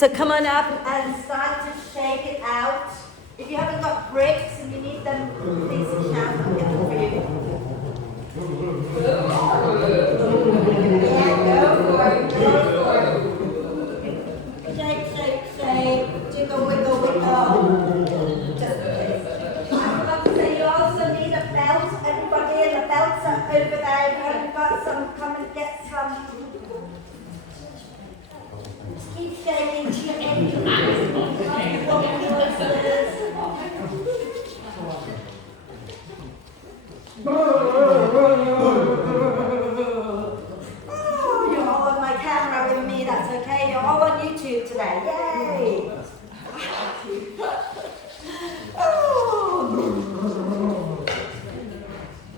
So come on up and start to shake it out. If you haven't got bricks and you need them, please shout, I'll get them for you. Yeah, go for it, go for it. Shake, shake, shake, jiggle, wiggle, wiggle. I forgot to say, you also need a belt. Everybody in the belts are over there. If you haven't got some, come and get some. Keep shaking to your end. You're all on my camera with me, that's okay. You're all on YouTube today. Yay!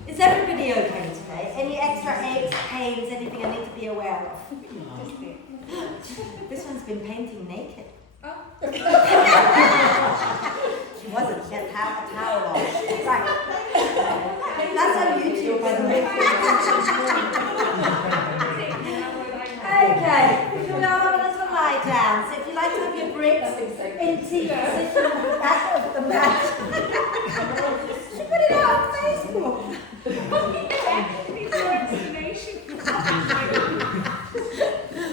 Is everybody okay today? Any extra aches, pains, anything I need to be aware of? This one's been painting naked. Oh. She wasn't, she had a towel on. Right. That's on YouTube, by the way. Okay, if you are going to lie down, so if you like to have your bricks into position at the back of the mat. She put it on Facebook.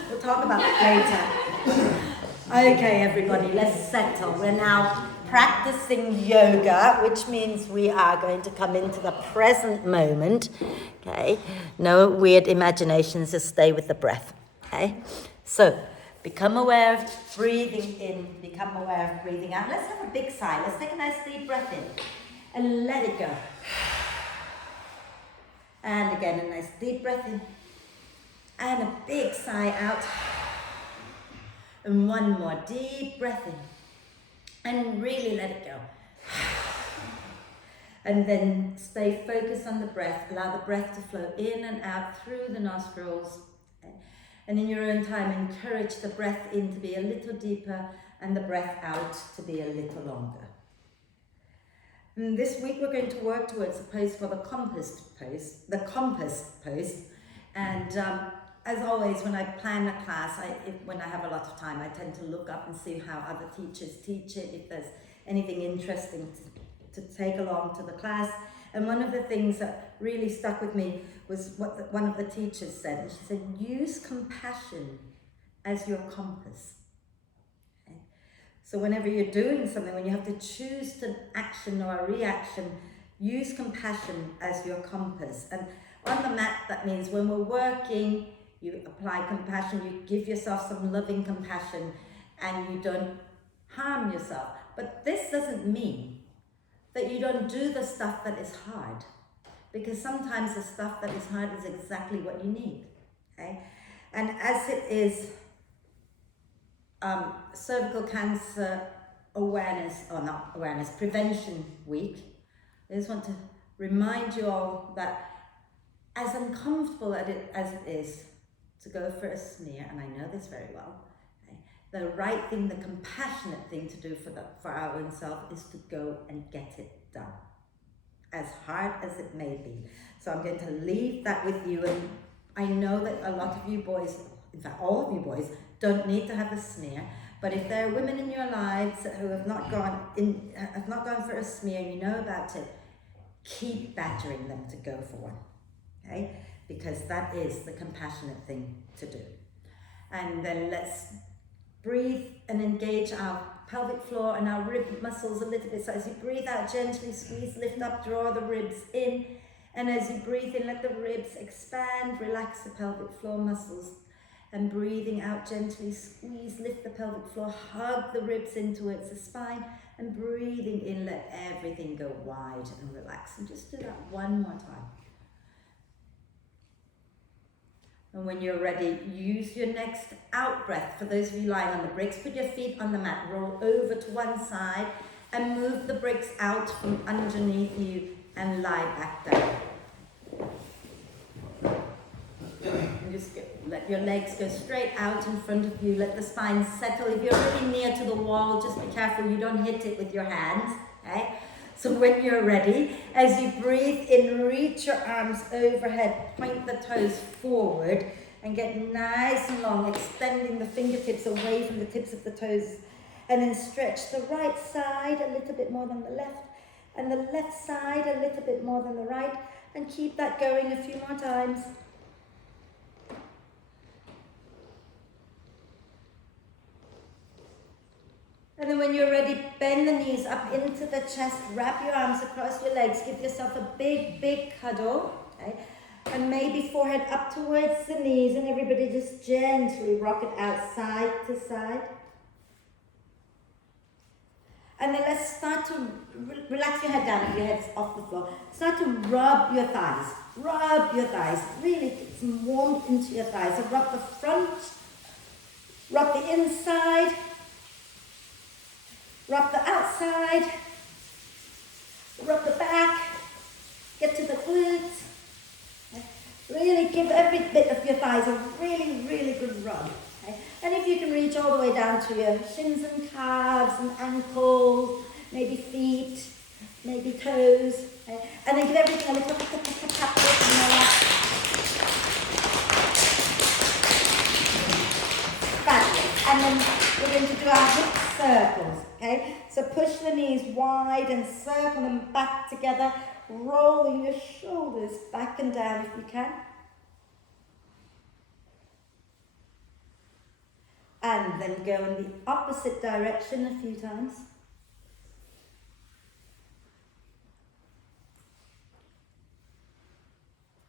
We'll talk about that later. Okay, everybody, let's settle. We're now practicing yoga, which means we are going to come into the present moment. Okay, no weird imaginations, just stay with the breath. Okay, so become aware of breathing in, become aware of breathing out. Let's have a big sigh. Let's take a nice deep breath in and let it go. And again, a nice deep breath in. And a big sigh out. And one more deep breath in. And really let it go. And then stay focused on the breath. Allow the breath to flow in and out through the nostrils. And in your own time, encourage the breath in to be a little deeper and the breath out to be a little longer. And this week we're going to work towards a pose for the compass pose. And as always, when I plan a class, when I have a lot of time, I tend to look up and see how other teachers teach it, if there's anything interesting to take along to the class. And one of the things that really stuck with me was what one of the teachers said. And she said, use compassion as your compass. Okay? So whenever you're doing something, when you have to choose an action or a reaction, use compassion as your compass. And on the mat, that means when we're working, you apply compassion, you give yourself some loving compassion, and you don't harm yourself. But this doesn't mean that you don't do the stuff that is hard, because sometimes the stuff that is hard is exactly what you need. Okay, and as it is cervical cancer prevention week, I just want to remind you all that as uncomfortable as it is to go for a smear, and I know this very well, the right thing, the compassionate thing to do for our own self is to go and get it done, as hard as it may be. So I'm going to leave that with you, and I know that a lot of you boys, in fact all of you boys, don't need to have a smear, but if there are women in your lives who have not gone for a smear and you know about it, keep badgering them to go for one, okay? Because that is the compassionate thing to do. And then let's breathe and engage our pelvic floor and our rib muscles a little bit. So as you breathe out, gently squeeze, lift up, draw the ribs in. And as you breathe in, let the ribs expand, relax the pelvic floor muscles. And breathing out, gently squeeze, lift the pelvic floor, hug the ribs in towards the spine. And breathing in, let everything go wide and relax. And just do that one more time. And when you're ready, use your next out breath. For those of you lying on the bricks, put your feet on the mat, roll over to one side, and move the bricks out from underneath you and lie back down. And just let your legs go straight out in front of you. Let the spine settle. If you're really near to the wall, just be careful you don't hit it with your hands. Okay? So when you're ready, as you breathe in, reach your arms overhead, point the toes forward, and get nice and long, extending the fingertips away from the tips of the toes. And then stretch the right side a little bit more than the left, and the left side a little bit more than the right, and keep that going a few more times. And then when you're ready, bend the knees up into the chest, wrap your arms across your legs, give yourself a big, big cuddle, okay? And maybe forehead up towards the knees, and everybody just gently rock it out side to side. And then let's start to relax your head down if your head's off the floor. Start to rub your thighs. Rub your thighs. Really get some warmth into your thighs. So rub the front, rub the inside, rub the outside, rub the back, get to the glutes. Really give every bit of your thighs a really, really good rub. And if you can reach all the way down to your shins and calves and ankles, maybe feet, maybe toes, and then give everything a little tap fabulous. And then we're going to do our hip circles, okay? So push the knees wide and circle them back together, rolling your shoulders back and down if you can. And then go in the opposite direction a few times.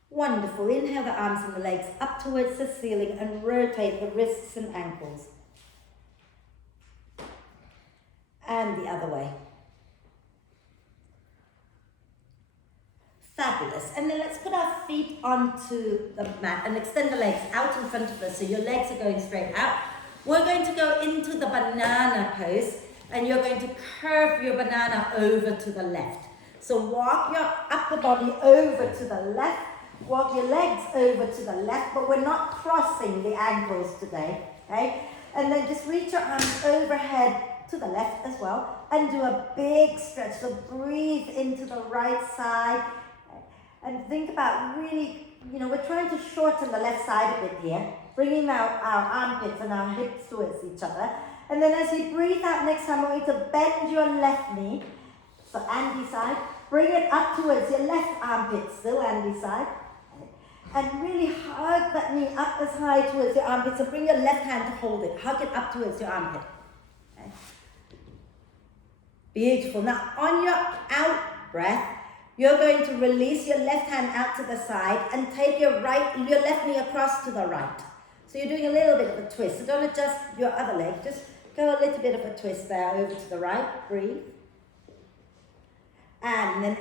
Wonderful. Inhale the arms and the legs up towards the ceiling and rotate the wrists and ankles. And the other way. Fabulous. And then let's put our feet onto the mat and extend the legs out in front of us so your legs are going straight out. We're going to go into the banana pose, and you're going to curve your banana over to the left. So walk your upper body over to the left, walk your legs over to the left, but we're not crossing the ankles today, okay? And then just reach your arms overhead to the left as well, and do a big stretch. So breathe into the right side, and think about really, we're trying to shorten the left side a bit here, bringing out our armpits and our hips towards each other. And then as you breathe out next time, we're going to bend your left knee. So Andy side, bring it up towards your left armpit, still Andy side. And really hug that knee up as high towards your armpit. So bring your left hand to hold it. Hug it up towards your armpit. Okay. Beautiful. Now on your out breath, you're going to release your left hand out to the side and take your left knee across to the right. So you're doing a little bit of a twist. So don't adjust your other leg. Just go a little bit of a twist there over to the right. Breathe. And then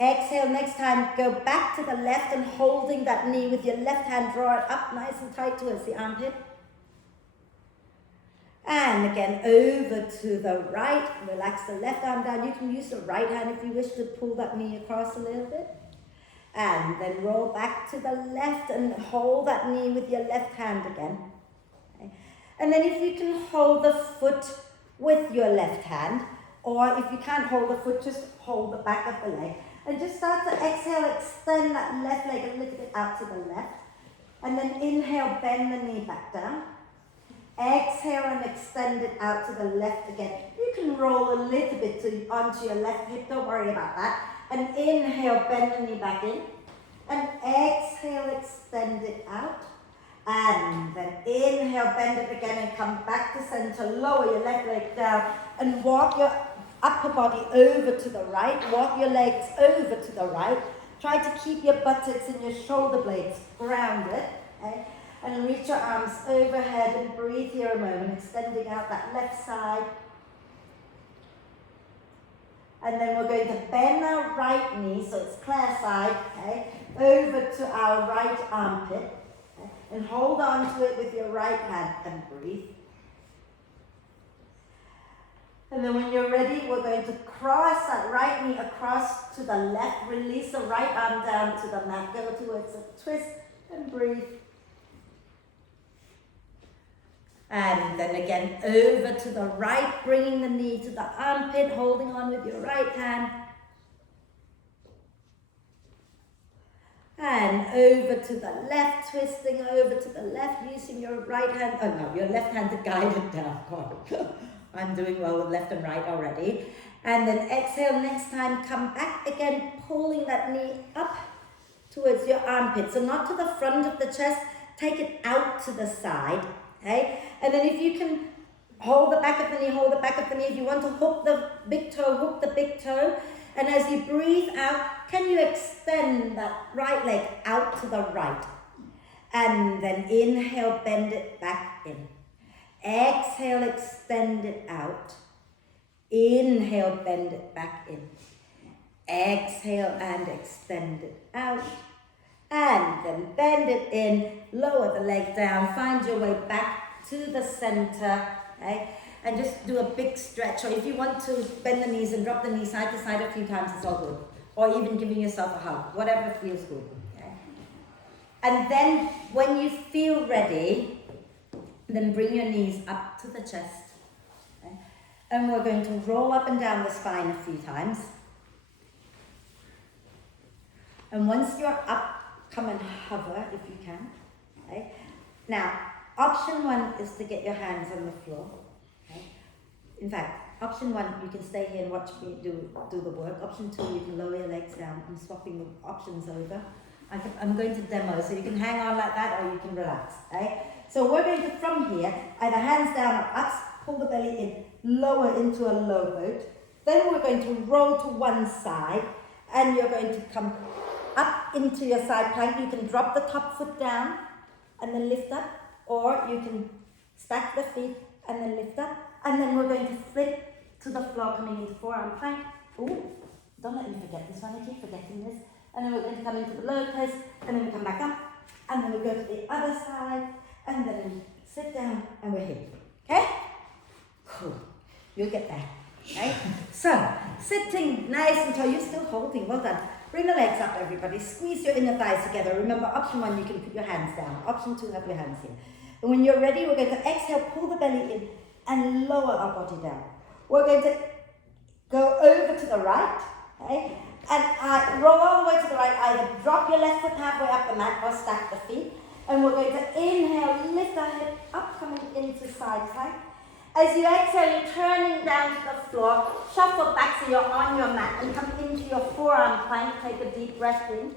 exhale. Next time, go back to the left and holding that knee with your left hand. Draw it up nice and tight towards the armpit. And again, over to the right. Relax the left arm down. You can use the right hand if you wish to pull that knee across a little bit. And then roll back to the left and hold that knee with your left hand again. Okay. And then if you can hold the foot with your left hand, or if you can't hold the foot, just hold the back of the leg. And just start to exhale, extend that left leg a little bit out to the left. And then inhale, bend the knee back down. Exhale and extend it out to the left again. You can roll a little bit onto your left hip, don't worry about that. And inhale, bend the knee back in. And exhale, extend it out. And then inhale, bend it again and come back to center. Lower your left leg down and walk your upper body over to the right. Walk your legs over to the right. Try to keep your buttocks and your shoulder blades grounded. Okay? And reach your arms overhead and breathe here a moment, extending out that left side. And then we're going to bend our right knee, so it's Claire side, okay, over to our right armpit. Okay, and hold on to it with your right hand and breathe. And then when you're ready, we're going to cross that right knee across to the left. Release the right arm down to the mat. Go towards a twist and breathe. And then again, over to the right, bringing the knee to the armpit, holding on with your right hand. And over to the left, twisting over to the left, using your right hand, oh no, your left hand to guide it down. God, I'm doing well with left and right already. And then exhale, next time, come back again, pulling that knee up towards your armpit. So not to the front of the chest, take it out to the side, okay? And then if you can hold the back of the knee, hold the back of the knee. If you want to hook the big toe, hook the big toe. And as you breathe out, can you extend that right leg out to the right? And then inhale, bend it back in. Exhale, extend it out. Inhale, bend it back in. Exhale and extend it out. And then bend it in, lower the leg down, find your way back to the center, okay? And just do a big stretch, or if you want to bend the knees and drop the knees side to side a few times, it's all good. Or even giving yourself a hug, whatever feels good, okay? And then when you feel ready, then bring your knees up to the chest, okay? And we're going to roll up and down the spine a few times. And once you're up, come and hover if you can, okay? Now, option one is to get your hands on the floor, okay? In fact, option one, you can stay here and watch me do the work. Option two, you can lower your legs down. I'm swapping the options over. I'm going to demo, so you can hang on like that or you can relax, okay? So we're going to, from here, either hands down or ups, pull the belly in, lower into a low boat. Then we're going to roll to one side, and you're going to come up into your side plank. You can drop the top foot down and then lift up, or you can stack the feet and then lift up, and then we're going to flip to the floor, coming into forearm plank. Ooh, don't let me forget this one, I keep forgetting this. And then we're going to come into the lotus, and then we come back up, and then we go to the other side, and then we sit down, and we're here, okay? Cool, you'll get there, right? So, sitting nice and tall, you're still holding, well done. Bring the legs up, everybody. Squeeze your inner thighs together. Remember, option one, you can put your hands down. Option two, have your hands here. And when you're ready, we're going to exhale, pull the belly in, and lower our body down. We're going to go over to the right, okay? And roll all the way to the right. Either drop your left foot halfway up the mat or stack the feet. And we're going to inhale, lift our head up, coming into side plank. As you exhale, you're turning down to the floor, shuffle back so you're on your mat and come into your forearm plank. Take a deep breath in.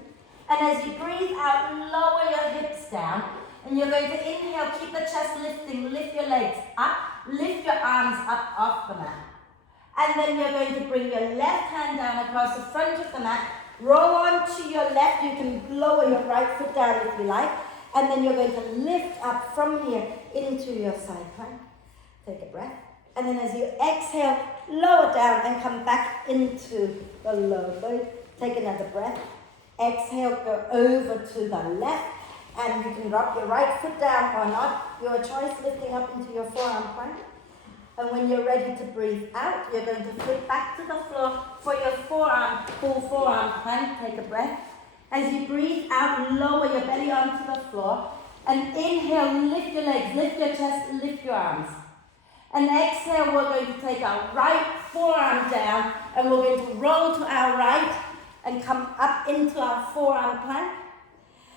And as you breathe out, lower your hips down. And you're going to inhale, keep the chest lifting, lift your legs up, lift your arms up off the mat. And then you're going to bring your left hand down across the front of the mat, roll onto your left. You can lower your right foot down if you like. And then you're going to lift up from here into your side plank. Take a breath. And then as you exhale, lower down and come back into the low boat. Take another breath. Exhale, go over to the left. And you can drop your right foot down or not. Your choice, lifting up into your forearm plank. And when you're ready to breathe out, you're going to flip back to the floor for your forearm, full forearm plank. Take a breath. As you breathe out, lower your belly onto the floor. And inhale, lift your legs, lift your chest, lift your arms. And exhale, we're going to take our right forearm down and we're going to roll to our right and come up into our forearm plank.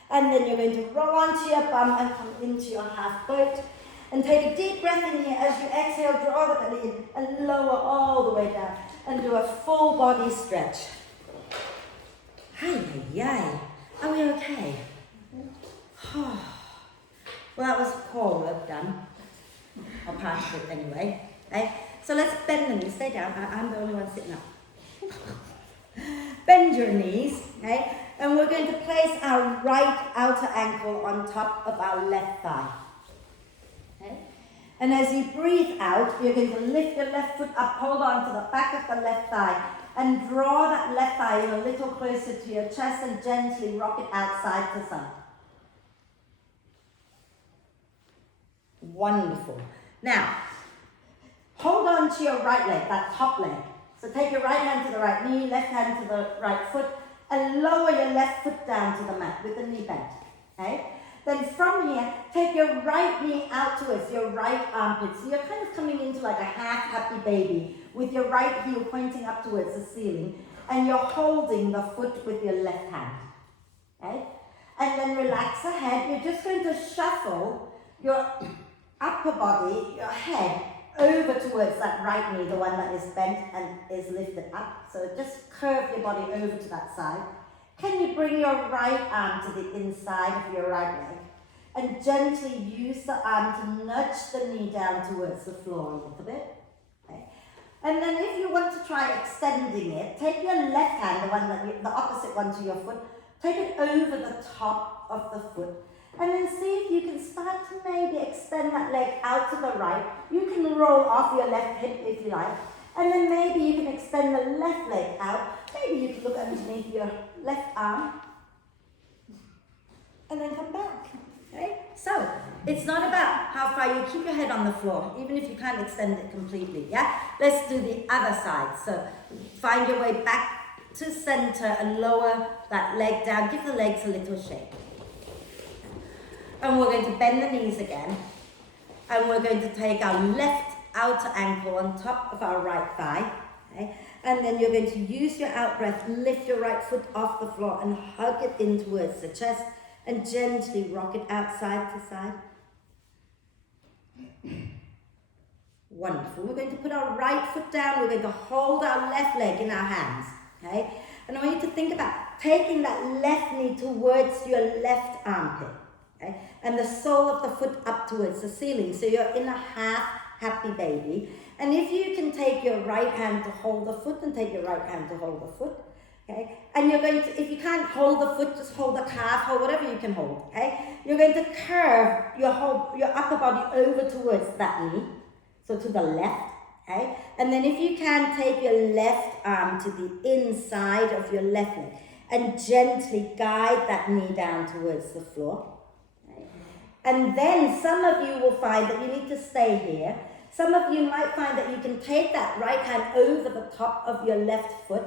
And then you're going to roll onto your bum and come into your half boat. And take a deep breath in here. As you exhale, draw the belly in and lower all the way down. And do a full body stretch. Hi, yay. Are we okay? Well, that was core work done. Or part of it anyway. Okay? So let's bend the knees. Stay down. I'm the only one sitting up. Bend your knees. Okay? And we're going to place our right outer ankle on top of our left thigh. Okay? And as you breathe out, you're going to lift your left foot up, hold on to the back of the left thigh, and draw that left thigh in a little closer to your chest and gently rock it out side to side. Wonderful. Now, hold on to your right leg, that top leg. So take your right hand to the right knee, left hand to the right foot, and lower your left foot down to the mat with the knee bent. Okay? Then from here, take your right knee out towards your right armpit. So you're kind of coming into like a half happy baby with your right heel pointing up towards the ceiling, and you're holding the foot with your left hand. Okay? And then relax the head. You're just going to shuffle your upper body, your head, over towards that right knee, the one that is bent and is lifted up. So just curve your body over to that side. Can you bring your right arm to the inside of your right leg? And gently use the arm to nudge the knee down towards the floor a little bit. Okay. And then if you want to try extending it, take your left hand, the opposite one to your foot, take it over the top of the foot. And then see if you can start to maybe extend that leg out to the right. You can roll off your left hip if you like. And then maybe you can extend the left leg out. Maybe you can look underneath your left arm. And then come back. Okay? So, it's not about how far you keep your head on the floor, even if you can't extend it completely, yeah? Let's do the other side. So, find your way back to center and lower that leg down. Give the legs a little shake. And we're going to bend the knees again. And we're going to take our left outer ankle on top of our right thigh. Okay? And then you're going to use your out breath, lift your right foot off the floor and hug it in towards the chest and gently rock it out side to side. Wonderful. We're going to put our right foot down. We're going to hold our left leg in our hands. Okay? And I want you to think about taking that left knee towards your left armpit. Okay? And the sole of the foot up towards the ceiling. So you're in a half happy baby. And if you can take your right hand to hold the foot and take your right hand to hold the foot. Okay? And you're going to, if you can't hold the foot, just hold the calf or whatever you can hold. Okay? You're going to curve your upper body over towards that knee. So to the left. Okay? And then if you can, take your left arm to the inside of your left leg and gently guide that knee down towards the floor. And then some of you will find that you need to stay here. Some of you might find that you can take that right hand over the top of your left foot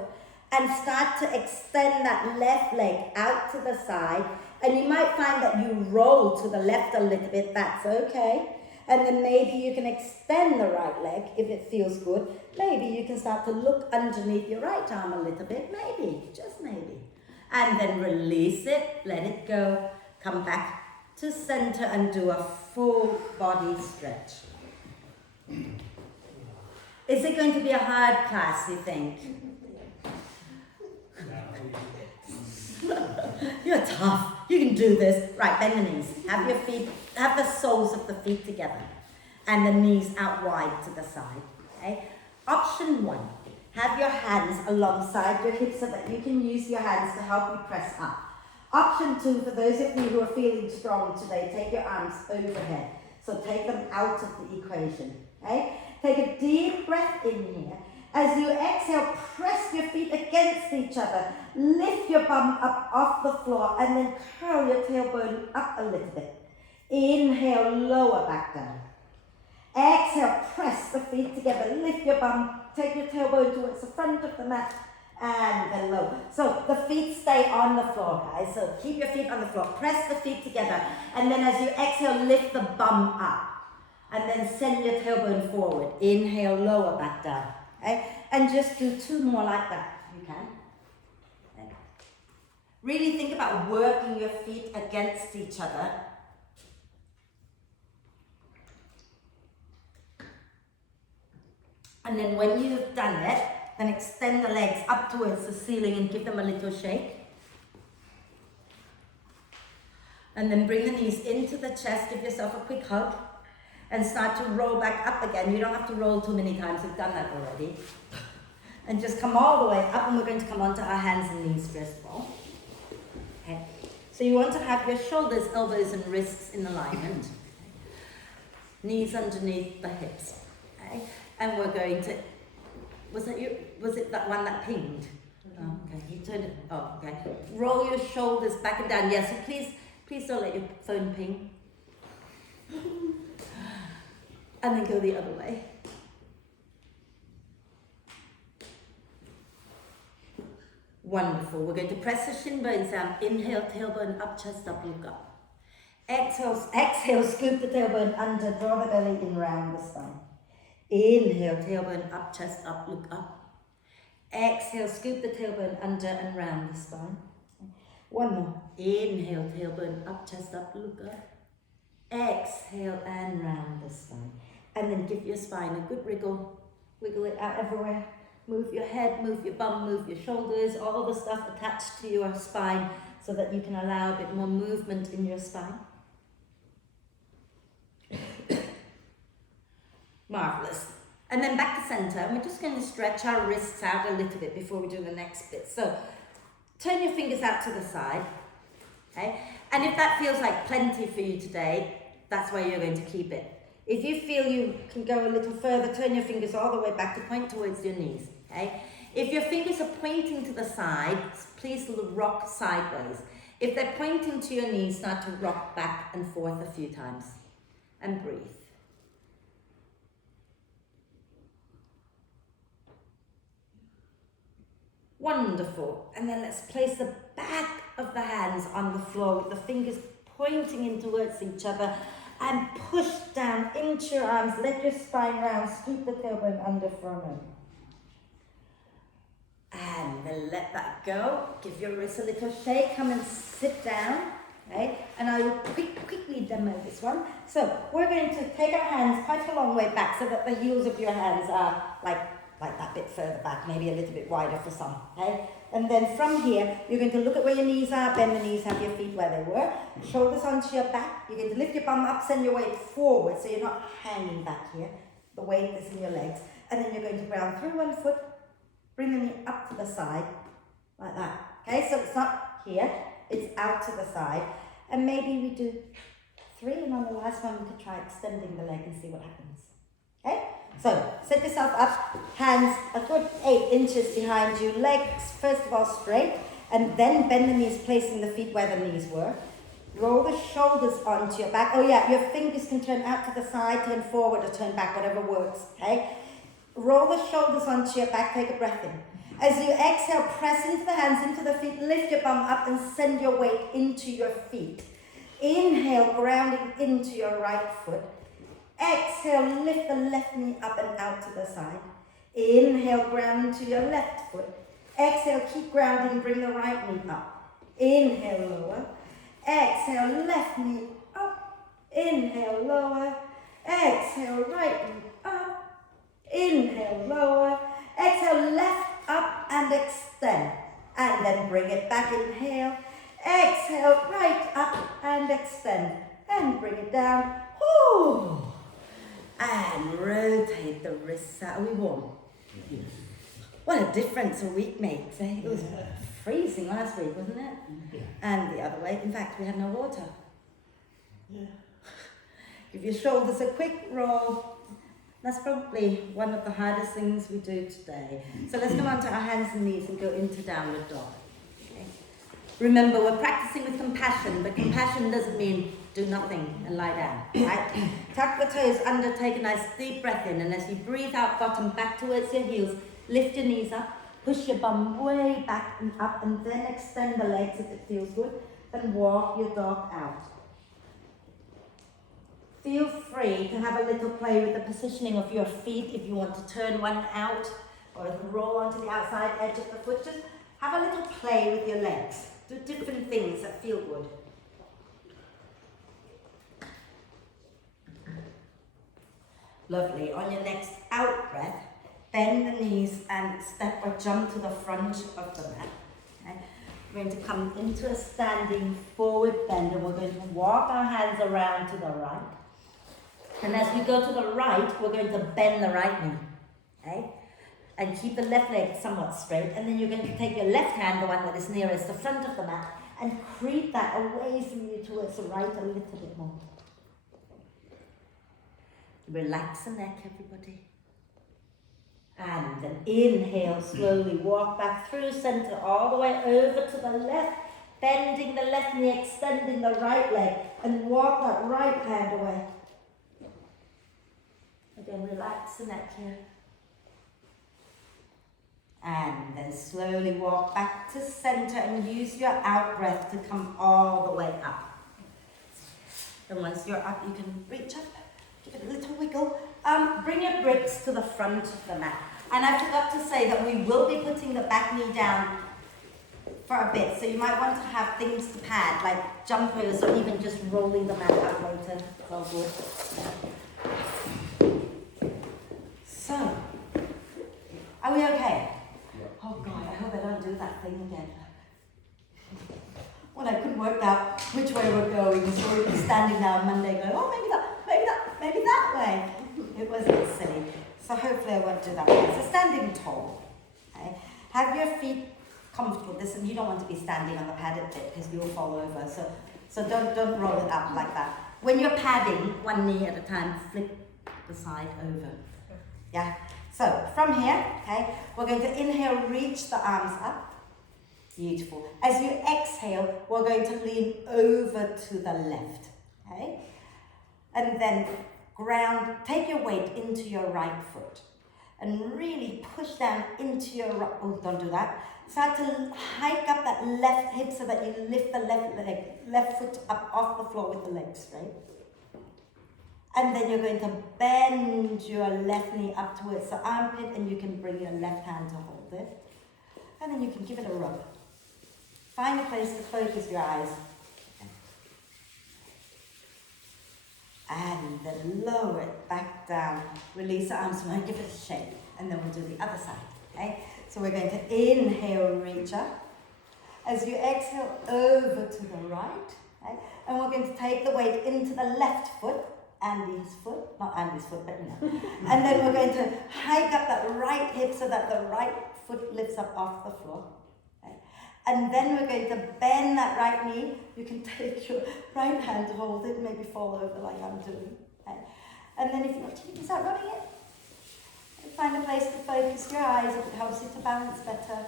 and start to extend that left leg out to the side. And you might find that you roll to the left a little bit. That's okay. And then maybe you can extend the right leg if it feels good. Maybe you can start to look underneath your right arm a little bit. Maybe, just maybe. And then release it, let it go, come back to center and do a full body stretch. Is it going to be a hard class, you think? You're tough. You can do this. Right, bend the knees. Have your feet, have the soles of the feet together and the knees out wide to the side. Okay? Option 1, have your hands alongside your hips so that you can use your hands to help you press up. Option 2, for those of you who are feeling strong today, take your arms overhead. So take them out of the equation. Okay? Take a deep breath in here. As you exhale, press your feet against each other. Lift your bum up off the floor and then curl your tailbone up a little bit. Inhale, lower back down. Exhale, press the feet together. Lift your bum, take your tailbone towards the front of the mat and then lower. So the feet stay on the floor, guys. So keep your feet on the floor. Press the feet together. And then as you exhale, lift the bum up. And then send your tailbone forward. Inhale, lower back down. Okay? And just do 2 more like that. You can. Okay. Really think about working your feet against each other. And then when you've done it, then extend the legs up towards the ceiling and give them a little shake. And then bring the knees into the chest, give yourself a quick hug. And start to roll back up again. You don't have to roll too many times, we've done that already. And just come all the way up, and we're going to come onto our hands and knees first of all. Okay. So you want to have your shoulders, elbows and wrists in alignment. Knees underneath the hips. Okay. And we're going to, was it that one that pinged? Oh, okay, you turned it, oh, okay. Roll your shoulders back and down. Yes, so please don't let your phone ping. And then go the other way. Wonderful. We're going to press the shin bones down. Inhale, tailbone up, chest up, look up. Exhale, scoop the tailbone under, draw the belly in round the spine. Inhale, tailbone up, chest up, look up. Exhale, scoop the tailbone under and round the spine. One more. Inhale, tailbone up, chest up, look up. Exhale and round the spine. And then give your spine a good wriggle. Wiggle it out everywhere. Move your head, move your bum, move your shoulders, all the stuff attached to your spine so that you can allow a bit more movement in your spine. Marvellous. And then back to centre, and we're just going to stretch our wrists out a little bit before we do the next bit. So turn your fingers out to the side, okay? And if that feels like plenty for you today, that's where you're going to keep it. If you feel you can go a little further, turn your fingers all the way back to point towards your knees, okay? If your fingers are pointing to the side, please rock sideways. If they're pointing to your knees, start to rock back and forth a few times. And breathe. Wonderful. And then let's place the back of the hands on the floor with the fingers pointing in towards each other and push down into your arms. Let your spine round. Scoop the tailbone under for a moment. And then let that go. Give your wrists a little shake. Come and sit down. Okay? And I will quickly demo this one. So we're going to take our hands quite a long way back so that the heels of your hands are like that bit further back, maybe a little bit wider for some, okay? And then from here, you're going to look at where your knees are, bend the knees, have your feet where they were, shoulders onto your back. You're going to lift your bum up, send your weight forward, so you're not hanging back here. The weight is in your legs. And then you're going to ground through one foot, bring the knee up to the side, like that. Okay, so it's not here, it's out to the side. And maybe we do 3, and on the last one, we could try extending the leg and see what happens. Okay? So, set yourself up, hands a good 8 inches behind you, legs first of all straight, and then bend the knees, placing the feet where the knees were. Roll the shoulders onto your back. Oh yeah, your fingers can turn out to the side, turn forward, or turn back, whatever works, okay? Roll the shoulders onto your back, take a breath in. As you exhale, press into the hands, into the feet, lift your bum up and send your weight into your feet. Inhale, grounding into your right foot. Exhale, lift the left knee up and out to the side. Inhale, ground into your left foot. Exhale, keep grounding, bring the right knee up. Inhale, lower. Exhale, left knee up. Inhale, lower. Exhale, right knee up. Inhale, lower. Exhale, left up and extend. And then bring it back, inhale. Exhale, right up and extend. And bring it down. Whoo! And rotate the wrists out. Are we warm? Yes. What a difference a week makes, eh? It was freezing last week, wasn't it? Yeah. And the other way, in fact, we had no water. Yeah. Give your shoulders a quick roll. That's probably one of the hardest things we do today. So let's come onto our hands and knees and go into downward dog. Okay? Remember, we're practicing with compassion, but compassion doesn't mean do nothing and lie down, right? Tuck the toes under, take a nice deep breath in, and as you breathe out, bottom back towards your heels, lift your knees up, push your bum way back and up, and then extend the legs if it feels good, and walk your dog out. Feel free to have a little play with the positioning of your feet if you want to turn one out or roll onto the outside edge of the foot. Just have a little play with your legs. Do different things that feel good. Lovely. On your next out breath, bend the knees and step or jump to the front of the mat. Okay? We're going to come into a standing forward bend, and we're going to walk our hands around to the right. And as we go to the right, we're going to bend the right knee. Okay? And keep the left leg somewhat straight. And then you're going to take your left hand, the one that is nearest the front of the mat, and creep that away from you towards the right a little bit more. Relax the neck, everybody. And then inhale, slowly walk back through center, all the way over to the left, bending the left knee, extending the right leg, and walk that right hand away. Again, relax the neck here. And then slowly walk back to center and use your out breath to come all the way up. And once you're up, you can reach up. Give it a little wiggle. Bring your bricks to the front of the mat. And I forgot to say that we will be putting the back knee down for a bit. So you might want to have things to pad, like jumpers or even just rolling the mat out later. It's all good. So, are we okay? Yeah. Oh God, I hope I don't do that thing again. Well, I couldn't work out which way we're going, so we're standing there on Monday going, oh, maybe that way. It was a bit silly. So hopefully I won't do that again. So standing tall. Okay? Have your feet comfortable. Listen, you don't want to be standing on the padded bit because you'll fall over. So don't roll it up like that. When you're padding, one knee at a time, flip the side over. Yeah? So from here, okay, we're going to inhale, reach the arms up. Beautiful. As you exhale, we're going to lean over to the left. Okay? And then ground, take your weight into your right foot. And really push down into your right, oh, don't do that. Start to hike up that left hip so that you lift the left foot up off the floor with the legs, right? And then you're going to bend your left knee up towards the armpit and you can bring your left hand to hold it. And then you can give it a rub. Find a place to focus your eyes. And then lower it back down. Release the arms and give it a shake. And then we'll do the other side. Okay? So we're going to inhale, reach up. As you exhale, over to the right. Okay? And we're going to take the weight into the left foot. Andy's foot, not Andy's foot, but no. And then we're going to hike up that right hip so that the right foot lifts up off the floor. Okay? And then we're going to bend that right knee. You can take your right hand to hold it, maybe fall over like I'm doing. Okay? And then if you can start rubbing it. Find a place to focus your eyes if it helps you to balance better.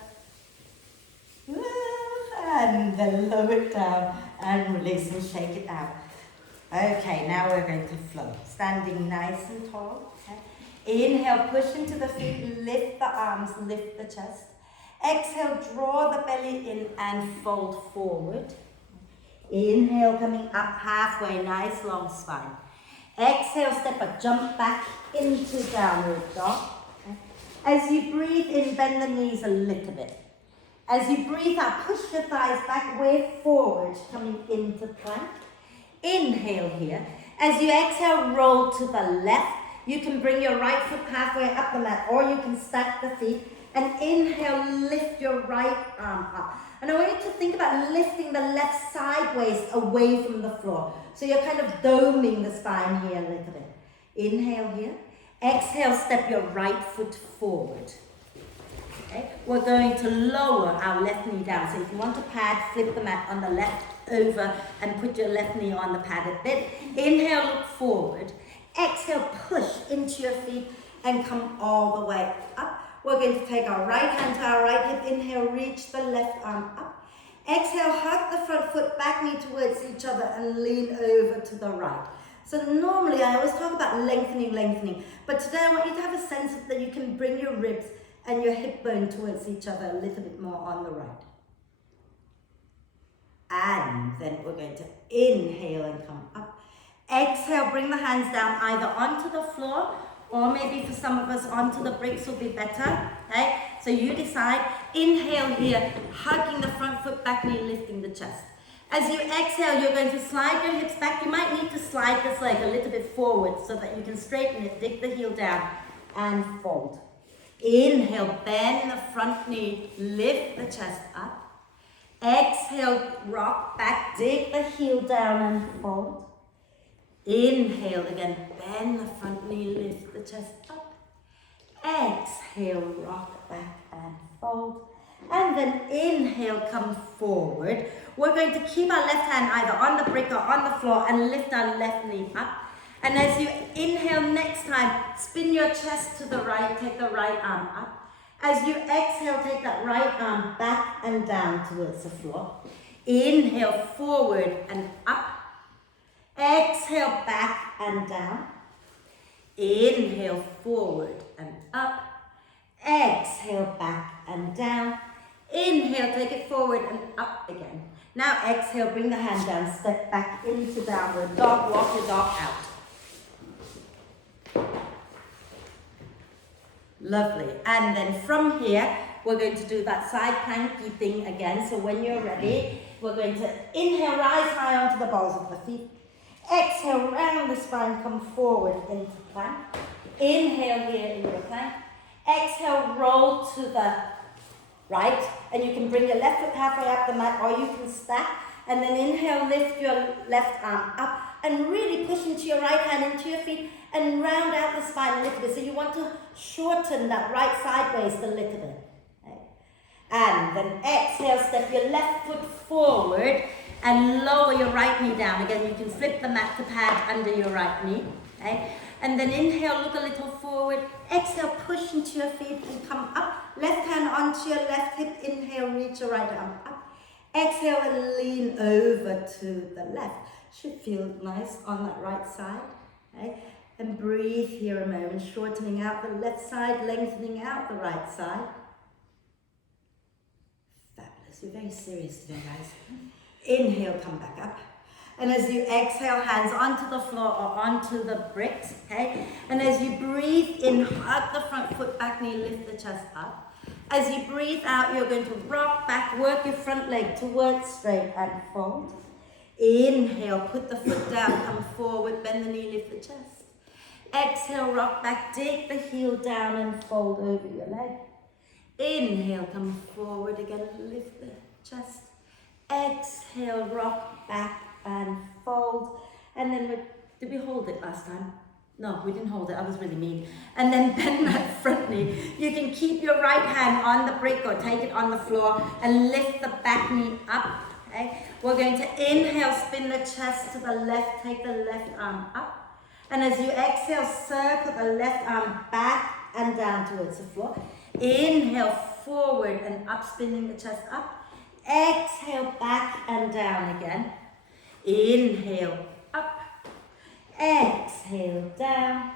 And then lower it down and release and shake it out. Okay, now we're going to flow. Standing nice and tall. Okay. Inhale, push into the feet, lift the arms, lift the chest. Exhale, draw the belly in and fold forward. Inhale, coming up halfway, nice long spine. Exhale, step up, jump back into downward dog. Okay. As you breathe in, bend the knees a little bit. As you breathe out, push your thighs back, way forward, coming into plank. Inhale here. As you exhale, roll to the left. You can bring your right foot halfway up the mat, or you can stack the feet. And inhale, lift your right arm up. And I want you to think about lifting the left sideways away from the floor. So you're kind of doming the spine here a little bit. Inhale here. Exhale, step your right foot forward. Okay. We're going to lower our left knee down. So if you want to pad, flip the mat on the left over and put your left knee on the padded bit. Inhale, look forward. Exhale, push into your feet and come all the way up. We're going to take our right hand to our right hip. Inhale, reach the left arm up. Exhale, hug the front foot, back knee towards each other and lean over to the right. So normally I always talk about lengthening. But today I want you to have a sense that you can bring your ribs and your hip bone towards each other a little bit more on the right. And then we're going to inhale and come up. Exhale, bring the hands down either onto the floor or maybe for some of us onto the bricks will be better. Okay? So you decide. Inhale here, hugging the front foot, back knee, lifting the chest. As you exhale, you're going to slide your hips back. You might need to slide this leg a little bit forward so that you can straighten it, dig the heel down and fold. Inhale, bend the front knee, lift the chest up. Exhale, rock back, dig the heel down and fold. Inhale again, bend the front knee, lift the chest up. Exhale, rock back and fold. And then inhale, come forward. We're going to keep our left hand either on the brick or on the floor and lift our left knee up. And as you inhale next time, spin your chest to the right, take the right arm up. As you exhale, take that right arm back and down towards the floor. Inhale, forward and up. Exhale, back and down. Inhale, forward and up. Exhale, back and down. Inhale, take it forward and up again. Now exhale, bring the hand down, step back into downward dog, walk your dog out. Lovely. And then from here, we're going to do that side planky thing again. So when you're ready, we're going to inhale, rise high onto the balls of the feet. Exhale, round the spine, come forward into plank. Inhale here in your plank. Exhale, roll to the right, and you can bring your left foot halfway up the mat, or you can stack, and then inhale, lift your left arm up, and really push into your right hand, into your feet, and round out the spine a little bit. So you want to shorten that right side waist a little bit. Okay. And then exhale, step your left foot forward, and lower your right knee down. Again, you can flip the mat to pad under your right knee. Okay. And then inhale, look a little forward. Exhale, push into your feet and come up. Left hand onto your left hip. Inhale, reach your right arm up. Exhale and lean over to the left. Should feel nice on that right side. Okay? And breathe here a moment, shortening out the left side, lengthening out the right side. Fabulous. You're very serious today, guys. Inhale, come back up. And as you exhale, hands onto the floor or onto the bricks, okay? And as you breathe in, hug the front foot, back knee, lift the chest up. As you breathe out, you're going to rock back, work your front leg towards straight and fold. Inhale, put the foot down, come forward, bend the knee, lift the chest. Exhale, rock back, dig the heel down and fold over your leg. Inhale, come forward again, lift the chest. Exhale, rock back and fold. And then did we hold it last time? No, we didn't hold it. I was really mean. And then bend that front knee. You can keep your right hand on the brick or take it on the floor and lift the back knee up. Okay? We're going to inhale, spin the chest to the left, take the left arm up. And as you exhale, circle the left arm back and down towards the floor. Inhale, forward and up, spinning the chest up. Exhale, back and down again. Inhale, up. Exhale, down.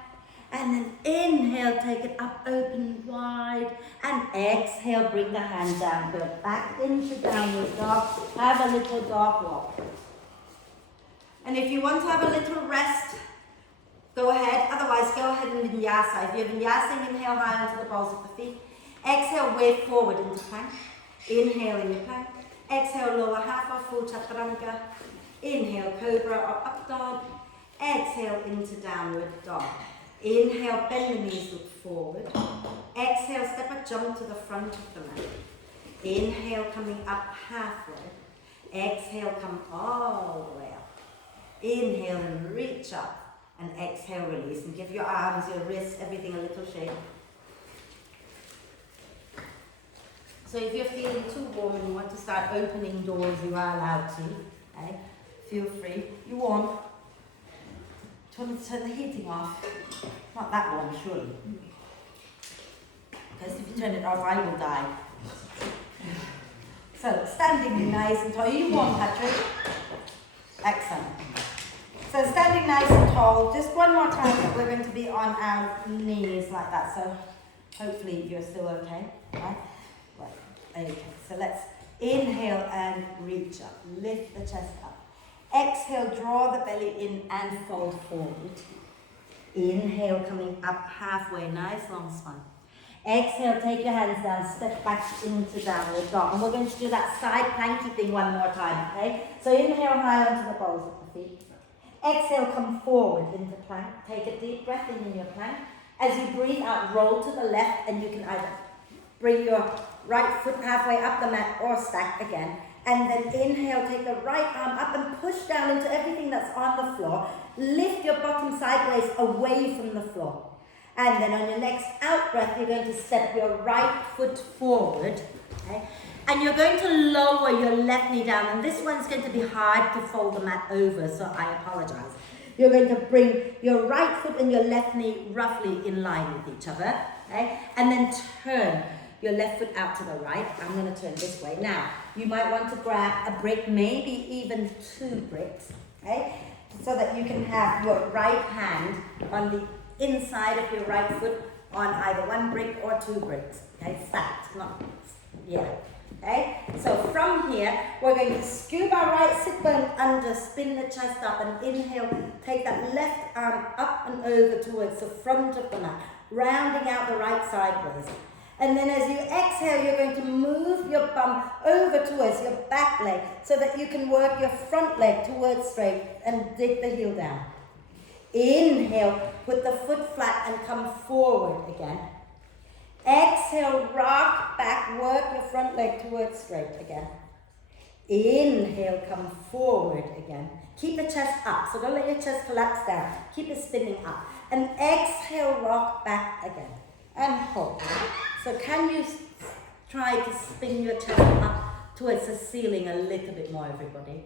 And then inhale, take it up, open wide. And exhale, bring the hand down. Go back into downward dog. Have a little dog walk. And if you want to have a little rest, go ahead. Otherwise, go ahead and vinyasa. If you're vinyasing, inhale high onto the balls of the feet. Exhale, wave forward into plank. Inhale in your plank. Exhale, lower half or full chaturanga. Inhale, cobra or up dog. Exhale into downward dog. Inhale, bend the knees, look forward. Exhale, step a jump to the front of the mat. Inhale, coming up halfway. Exhale, come all the way up. Inhale and reach up. And exhale, release. And give your arms, your wrists, everything a little shake. So if you're feeling too warm and you want to start opening doors, you are allowed to. Okay? Feel free. You warm? Do you want me to turn the heating off? Not that warm, surely. Because if you turn it off, I will die. So, standing nice and tall. Are you warm, Patrick? Excellent. So, standing nice and tall. Just one more time, we're going to be on our knees like that. So, hopefully you're still okay. Right? Okay, so let's inhale and reach up. Lift the chest up. Exhale, draw the belly in and fold forward. Inhale, coming up halfway, nice long spine. Exhale, take your hands down, step back into downward dog. And we're going to do that side planky thing one more time, okay? So inhale high onto the balls of the feet. Exhale, come forward into plank. Take a deep breath in your plank. As you breathe out, roll to the left, and you can either bring your right foot halfway up the mat or stack again. And then inhale, take the right arm up and push down into everything that's on the floor. Lift your bottom sideways away from the floor. And then on your next out breath, you're going to step your right foot forward. Okay? And you're going to lower your left knee down. And this one's going to be hard to fold the mat over, so I apologize. You're going to bring your right foot and your left knee roughly in line with each other. Okay? And then turn your left foot out to the right. I'm going to turn this way. Now, you might want to grab a brick, maybe even 2 bricks, okay? So that you can have your right hand on the inside of your right foot on either 1 brick or 2 bricks, okay? Stacked, not, yeah, okay? So from here, we're going to scoop our right sit bone under, spin the chest up, and inhale, take that left arm up and over towards the front of the mat, rounding out the right sideways. And then as you exhale, you're going to move your bum over towards your back leg so that you can work your front leg towards straight and dig the heel down. Inhale, put the foot flat and come forward again. Exhale, rock back, work your front leg towards straight again. Inhale, come forward again. Keep the chest up, so don't let your chest collapse down. Keep it spinning up. And exhale, rock back again. And hold. So can you try to spin your chest up towards the ceiling a little bit more, everybody?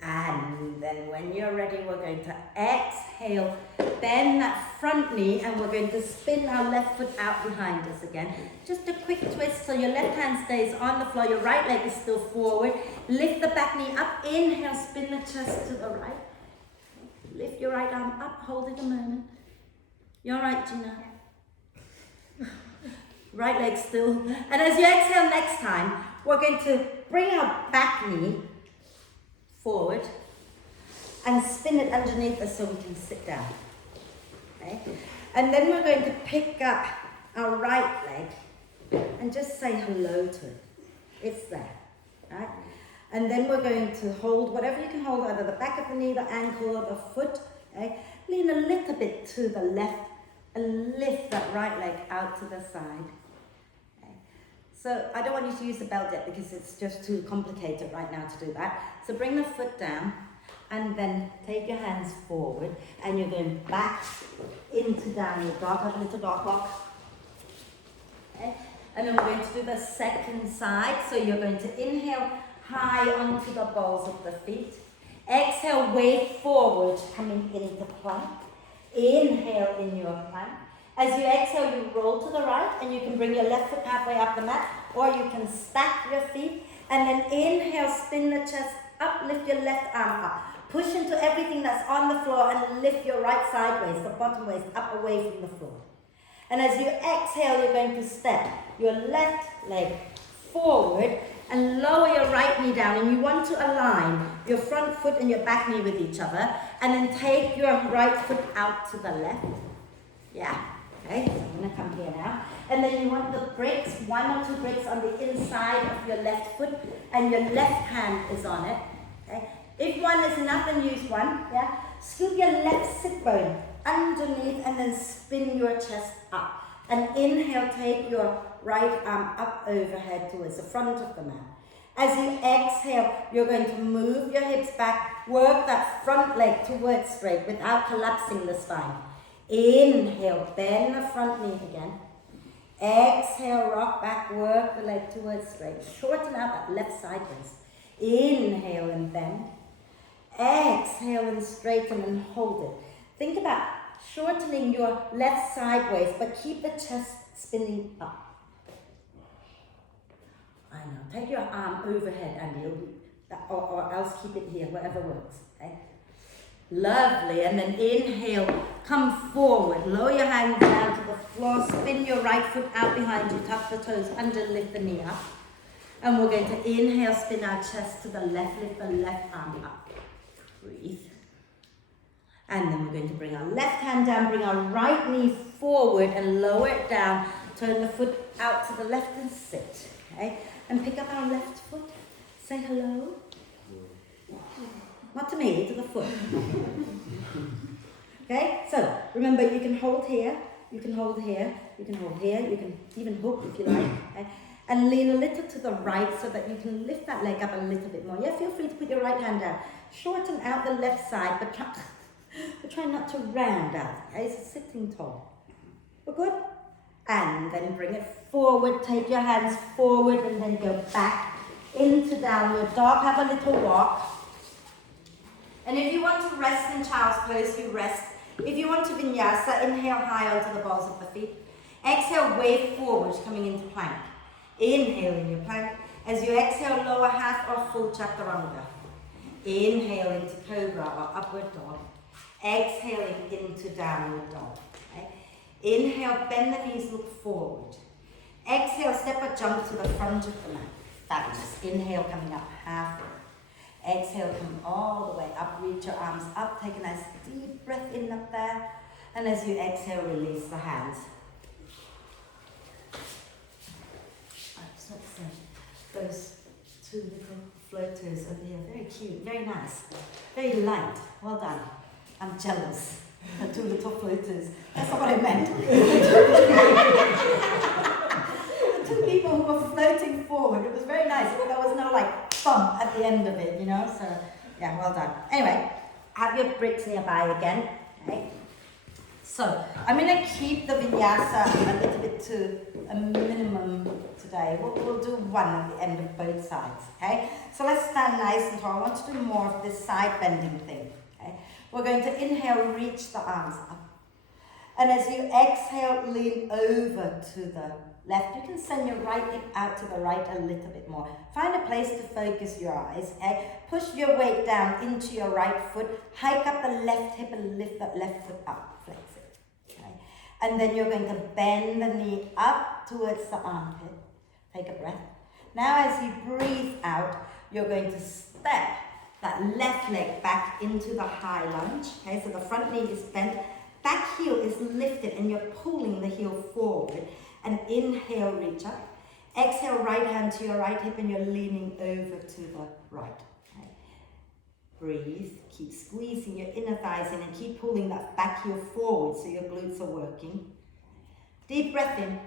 And then when you're ready, we're going to exhale, bend that front knee, and we're going to spin our left foot out behind us again. Just a quick twist so your left hand stays on the floor, your right leg is still forward. Lift the back knee up, inhale, spin the chest to the right. Lift your right arm up, hold it a moment. You're right, Gina. Right leg still. And as you exhale next time, we're going to bring our back knee forward and spin it underneath us so we can sit down. Okay? And then we're going to pick up our right leg and just say hello to it. It's there. Right? And then we're going to hold whatever you can hold, either the back of the knee, the ankle, or the foot. Okay? Lean a little bit to the left and lift that right leg out to the side. Okay? So I don't want you to use the belt yet because it's just too complicated right now to do that. So bring the foot down and then take your hands forward and you're going back into downward dog, like a little dog walk. Okay? And then we're going to do the second side. So you're going to inhale high onto the balls of the feet. Exhale, wave forward, coming into plank. Inhale in your plank. As you exhale, you roll to the right and you can bring your left foot halfway up the mat, or you can stack your feet and then inhale, spin the chest up, lift your left arm up. Push into everything that's on the floor and lift your right sideways, the bottom waist up away from the floor. And as you exhale, you're going to step your left leg forward and lower your right knee down, and you want to align your front foot and your back knee with each other, and then take your right foot out to the left. Yeah, okay, so I'm going to come here now. And then you want the bricks, 1 or 2 bricks on the inside of your left foot, and your left hand is on it. Okay? If one is enough, then use one. Yeah, scoop your left sit bone underneath, and then spin your chest up. And inhale, take your right arm up overhead towards the front of the mat. As you exhale, you're going to move your hips back, work that front leg towards straight without collapsing the spine. Inhale, bend the front knee again. Exhale, rock back, work the leg towards straight. Shorten out that left sideways. Inhale and bend. Exhale and straighten and hold it. Think about shortening your left sideways, but keep the chest spinning up. I know. Take your arm overhead, Andy, or else keep it here, whatever works. Okay? Lovely. And then inhale, come forward. Lower your hands down to the floor. Spin your right foot out behind you. Tuck the toes under, lift the knee up. And we're going to inhale, spin our chest to the left, lift the left arm up. Breathe. And then we're going to bring our left hand down, bring our right knee forward and lower it down. Turn the foot out to the left and sit. Okay? And pick up our left foot. Say hello. Not to me, to the foot. Okay? So, remember, you can hold here, you can hold here, you can hold here, you can even hook if you like. Okay? And lean a little to the right so that you can lift that leg up a little bit more. Yeah, feel free to put your right hand down. Shorten out the left side, but try not to round out. Okay? So sitting tall. We're good? And then bring it forward, take your hands forward and then go back into downward dog. Have a little walk. And if you want to rest in child's pose, you rest. If you want to vinyasa, inhale high onto the balls of the feet. Exhale, wave forward, coming into plank. Inhale in your plank. As you exhale, lower half or full chaturanga. Inhale into cobra or upward dog. Exhaling into downward dog. Okay? Inhale, bend the knees, look forward. Exhale, step or jump to the front of the mat. Fabulous. Inhale, coming up halfway. Exhale, come all the way up. Reach your arms up. Take a nice deep breath in up there. And as you exhale, release the hands. let's say, those two little floaters over here. Very cute, very nice, very light. Well done. I'm jealous. The two little floaters. That's not what I meant. The two people who were floating forward. It was very nice. There was no like thump at the end of it, you know. So yeah, well done. Anyway, have your bricks nearby again. Okay. So I'm going to keep the vinyasa a little bit to a minimum today. We'll do one at the end of both sides. Okay. So let's stand nice and tall. I want to do more of this side bending thing. Okay. We're going to inhale, reach the arms up. And as you exhale, lean over to the left. You can send your right hip out to the right a little bit more. Find a place to focus your eyes. Okay? Push your weight down into your right foot. Hike up the left hip and lift that left foot up. Flex it. Okay? And then you're going to bend the knee up towards the armpit. Take a breath. Now as you breathe out, you're going to step that left leg back into the high lunge. Okay, so the front knee is bent, back heel is lifted, and you're pulling the heel forward. And inhale, reach up. Exhale, right hand to your right hip, and you're leaning over to the right. Okay. Breathe, keep squeezing your inner thighs in and keep pulling that back heel forward so your glutes are working. Deep breath in.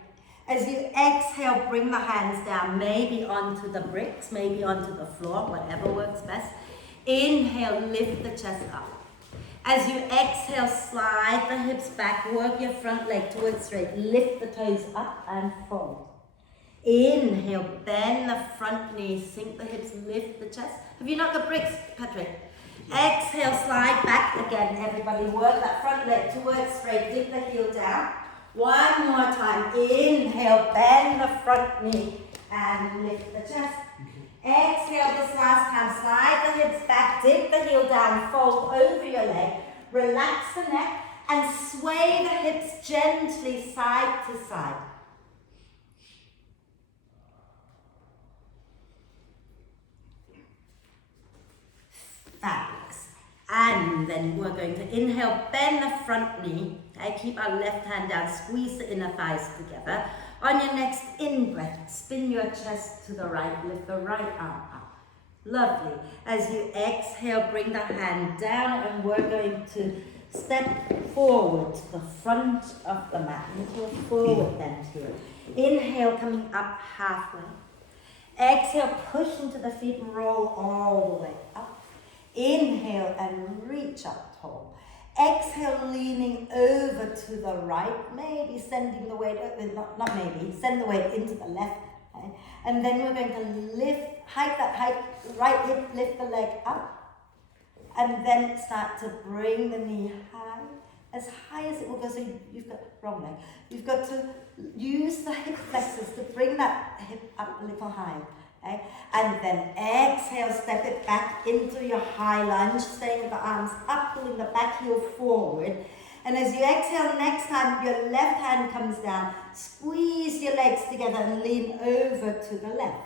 As you exhale, bring the hands down, maybe onto the bricks, maybe onto the floor, whatever works best. Inhale, lift the chest up. As you exhale, slide the hips back, work your front leg towards straight, lift the toes up and fold. Inhale, bend the front knee, sink the hips, lift the chest. Have you not got bricks, Patrick? Exhale, slide back again, everybody. Work that front leg towards straight, dip the heel down. One more time. Inhale, bend the front knee and lift the chest. Exhale this last time, slide the hips back, dip the heel down, fold over your leg, relax the neck and sway the hips gently side to side. Fabulous. And then we're going to inhale, bend the front knee, okay, keep our left hand down, squeeze the inner thighs together. On your next in-breath, spin your chest to the right, lift the right arm up. Lovely. As you exhale, bring the hand down and we're going to step forward to the front of the mat, into a forward bend here. Inhale, coming up halfway. Exhale, push into the feet and roll all the way up. Inhale and reach up tall. Exhale, leaning over to the right, maybe sending the weight, not maybe, send the weight into the left. Okay? And then we're going to lift, hike that right hip, lift the leg up. And then start to bring the knee as high as it will go. So you've got, wrong leg. You've got to use the hip flexors to bring that hip up a little higher. Okay? And then exhale, step it back into your high lunge, staying with the arms up, pulling the back heel forward. And as you exhale, next time your left hand comes down, squeeze your legs together and lean over to the left.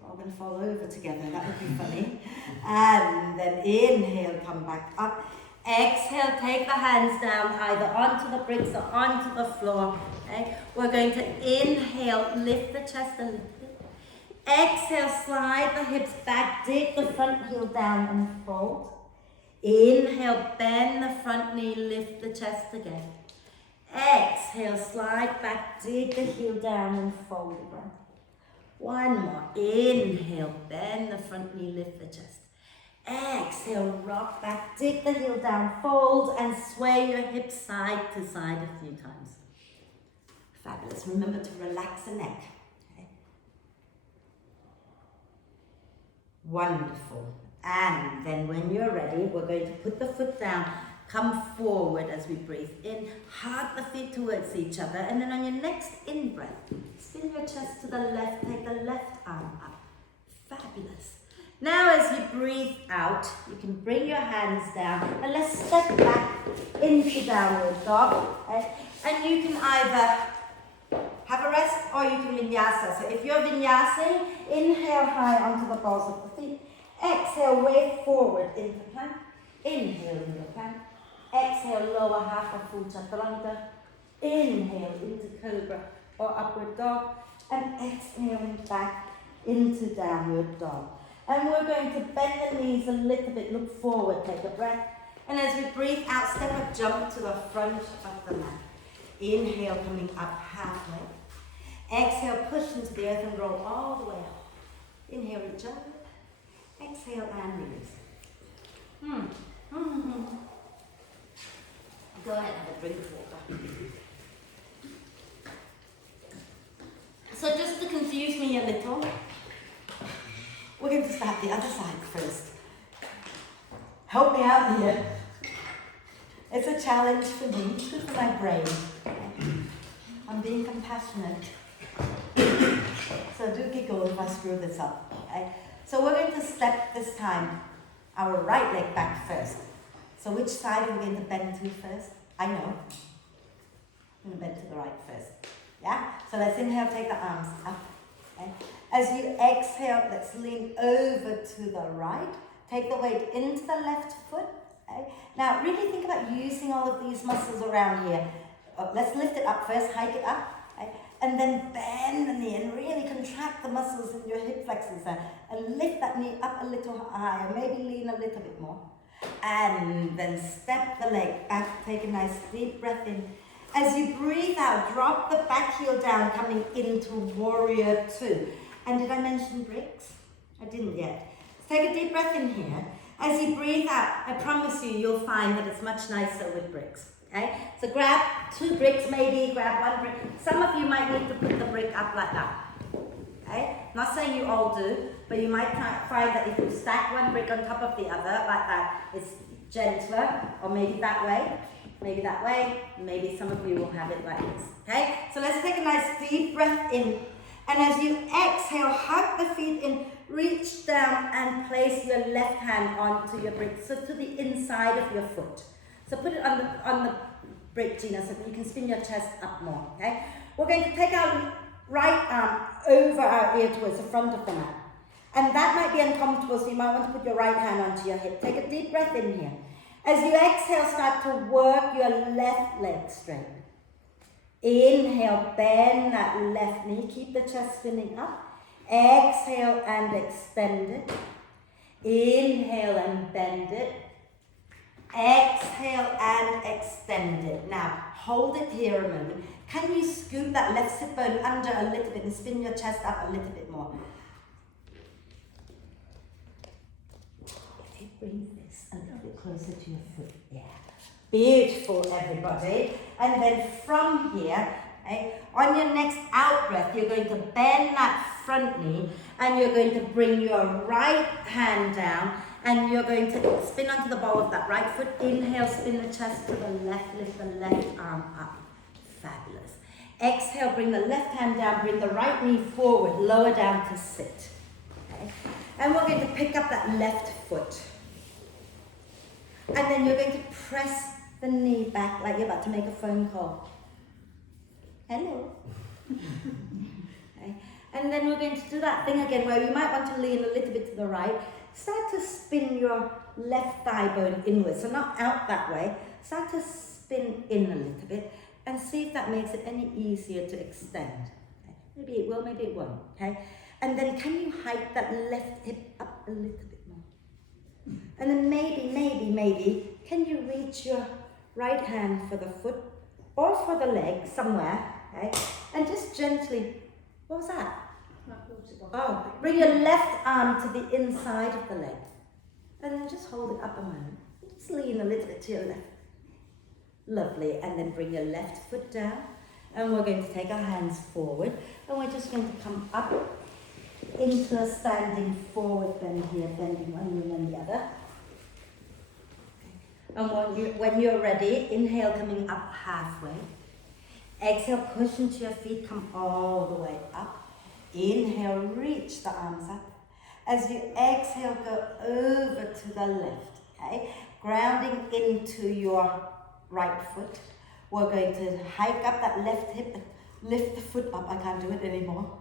We're all going to fall over together, that would be funny. And then inhale, come back up. Exhale, take the hands down either onto the bricks or onto the floor. Okay? We're going to inhale, lift the chest a little bit. Exhale, slide the hips back, dig the front heel down and fold. Inhale, bend the front knee, lift the chest again. Exhale, slide back, dig the heel down and fold again. One more. Inhale, bend the front knee, lift the chest. Exhale, rock back, dig the heel down, fold and sway your hips side to side a few times. Fabulous. Remember to relax the neck. Okay. Wonderful. And then when you're ready, we're going to put the foot down, come forward as we breathe in, hug the feet towards each other, and then on your next in-breath, spin your chest to the left, take the left arm up. Fabulous. Now as you breathe out, you can bring your hands down and let's step back into downward dog. Okay? And you can either have a rest or you can vinyasa. So if you're vinyasing, inhale high onto the balls of the feet. Exhale, wave forward into plank. Inhale into plank. Exhale, lower half of full chaturanga. Inhale into cobra. or upward dog, and exhaling back into downward dog. And we're going to bend the knees a little bit, look forward, take a breath. And as we breathe out, step a jump to the front of the mat. Inhale, coming up halfway. Exhale, push into the earth and roll all the way up. Inhale, reach up. Exhale and release. Go ahead and have a drink of water. So just to confuse me a little, we're going to start the other side first. Help me out here. It's a challenge for me, good for my brain. I'm being compassionate. So do giggle if I screw this up. Okay? So we're going to step this time our right leg back first. So which side are we going to bend to first? I know. I'm going to bend to the right first. Yeah? So let's inhale, take the arms up. Okay? As you exhale, let's lean over to the right. Take the weight into the left foot. Okay? Now, really think about using all of these muscles around here. Let's lift it up first, hike it up. Okay? And then bend the knee and really contract the muscles in your hip flexors there. And lift that knee up a little higher, maybe lean a little bit more. And then step the leg back, take a nice deep breath in. As you breathe out, drop the back heel down, coming into Warrior Two. And did I mention bricks? I didn't yet. Take a deep breath in here. As you breathe out, I promise you, you'll find that it's much nicer with bricks. Okay? So grab 2 bricks maybe, grab 1 brick. Some of you might need to put the brick up like that. Okay? Not saying you all do, but you might find that if you stack 1 brick on top of the other like that, it's gentler, or maybe that way, maybe some of you will have it like this. Okay? So let's take a nice deep breath in. And as you exhale, hug the feet in, reach down and place your left hand onto your brick, so to the inside of your foot. So put it on the brick, Gina, so that you can spin your chest up more, okay? We're going to take our right arm over our ear towards the front of the mat. And that might be uncomfortable, so you might want to put your right hand onto your hip. Take a deep breath in here. As you exhale, start to work your left leg straight. Inhale, bend that left knee, keep the chest spinning up. Exhale and extend it. Inhale and bend it. Exhale and extend it. Now, hold it here a moment. Can you scoop that left sit bone under a little bit and spin your chest up a little bit more? If you bring this a little bit closer to your foot, yeah. Beautiful, everybody. And then from here, okay, on your next out breath, you're going to bend that front knee and you're going to bring your right hand down and you're going to spin onto the ball of that right foot. Inhale, spin the chest to the left, lift the left arm up. Fabulous. Exhale, bring the left hand down, bring the right knee forward, lower down to sit. Okay? And we're going to pick up that left foot. And then you're going to press the knee back like you're about to make a phone call. Hello. Okay. And then we're going to do that thing again where you might want to lean a little bit to the right. Start to spin your left thigh bone inwards, so not out that way. Start to spin in a little bit and see if that makes it any easier to extend. Okay. Maybe it will, maybe it won't. Okay. And then can you hike that left hip up a little bit more? And then maybe, can you reach your right hand for the foot or for the leg somewhere, okay? And just gently, what was that? Oh, bring your left arm to the inside of the leg. And then just hold it up a moment. Just lean a little bit to your left. Lovely. And then bring your left foot down. And we're going to take our hands forward. And we're just going to come up into a standing forward bend here, bending one knee and the other. And when you're ready, inhale, coming up halfway. Exhale, push into your feet, come all the way up. Inhale, reach the arms up. As you exhale, go over to the left, okay? Grounding into your right foot. We're going to hike up that left hip, lift the foot up. I can't do it anymore.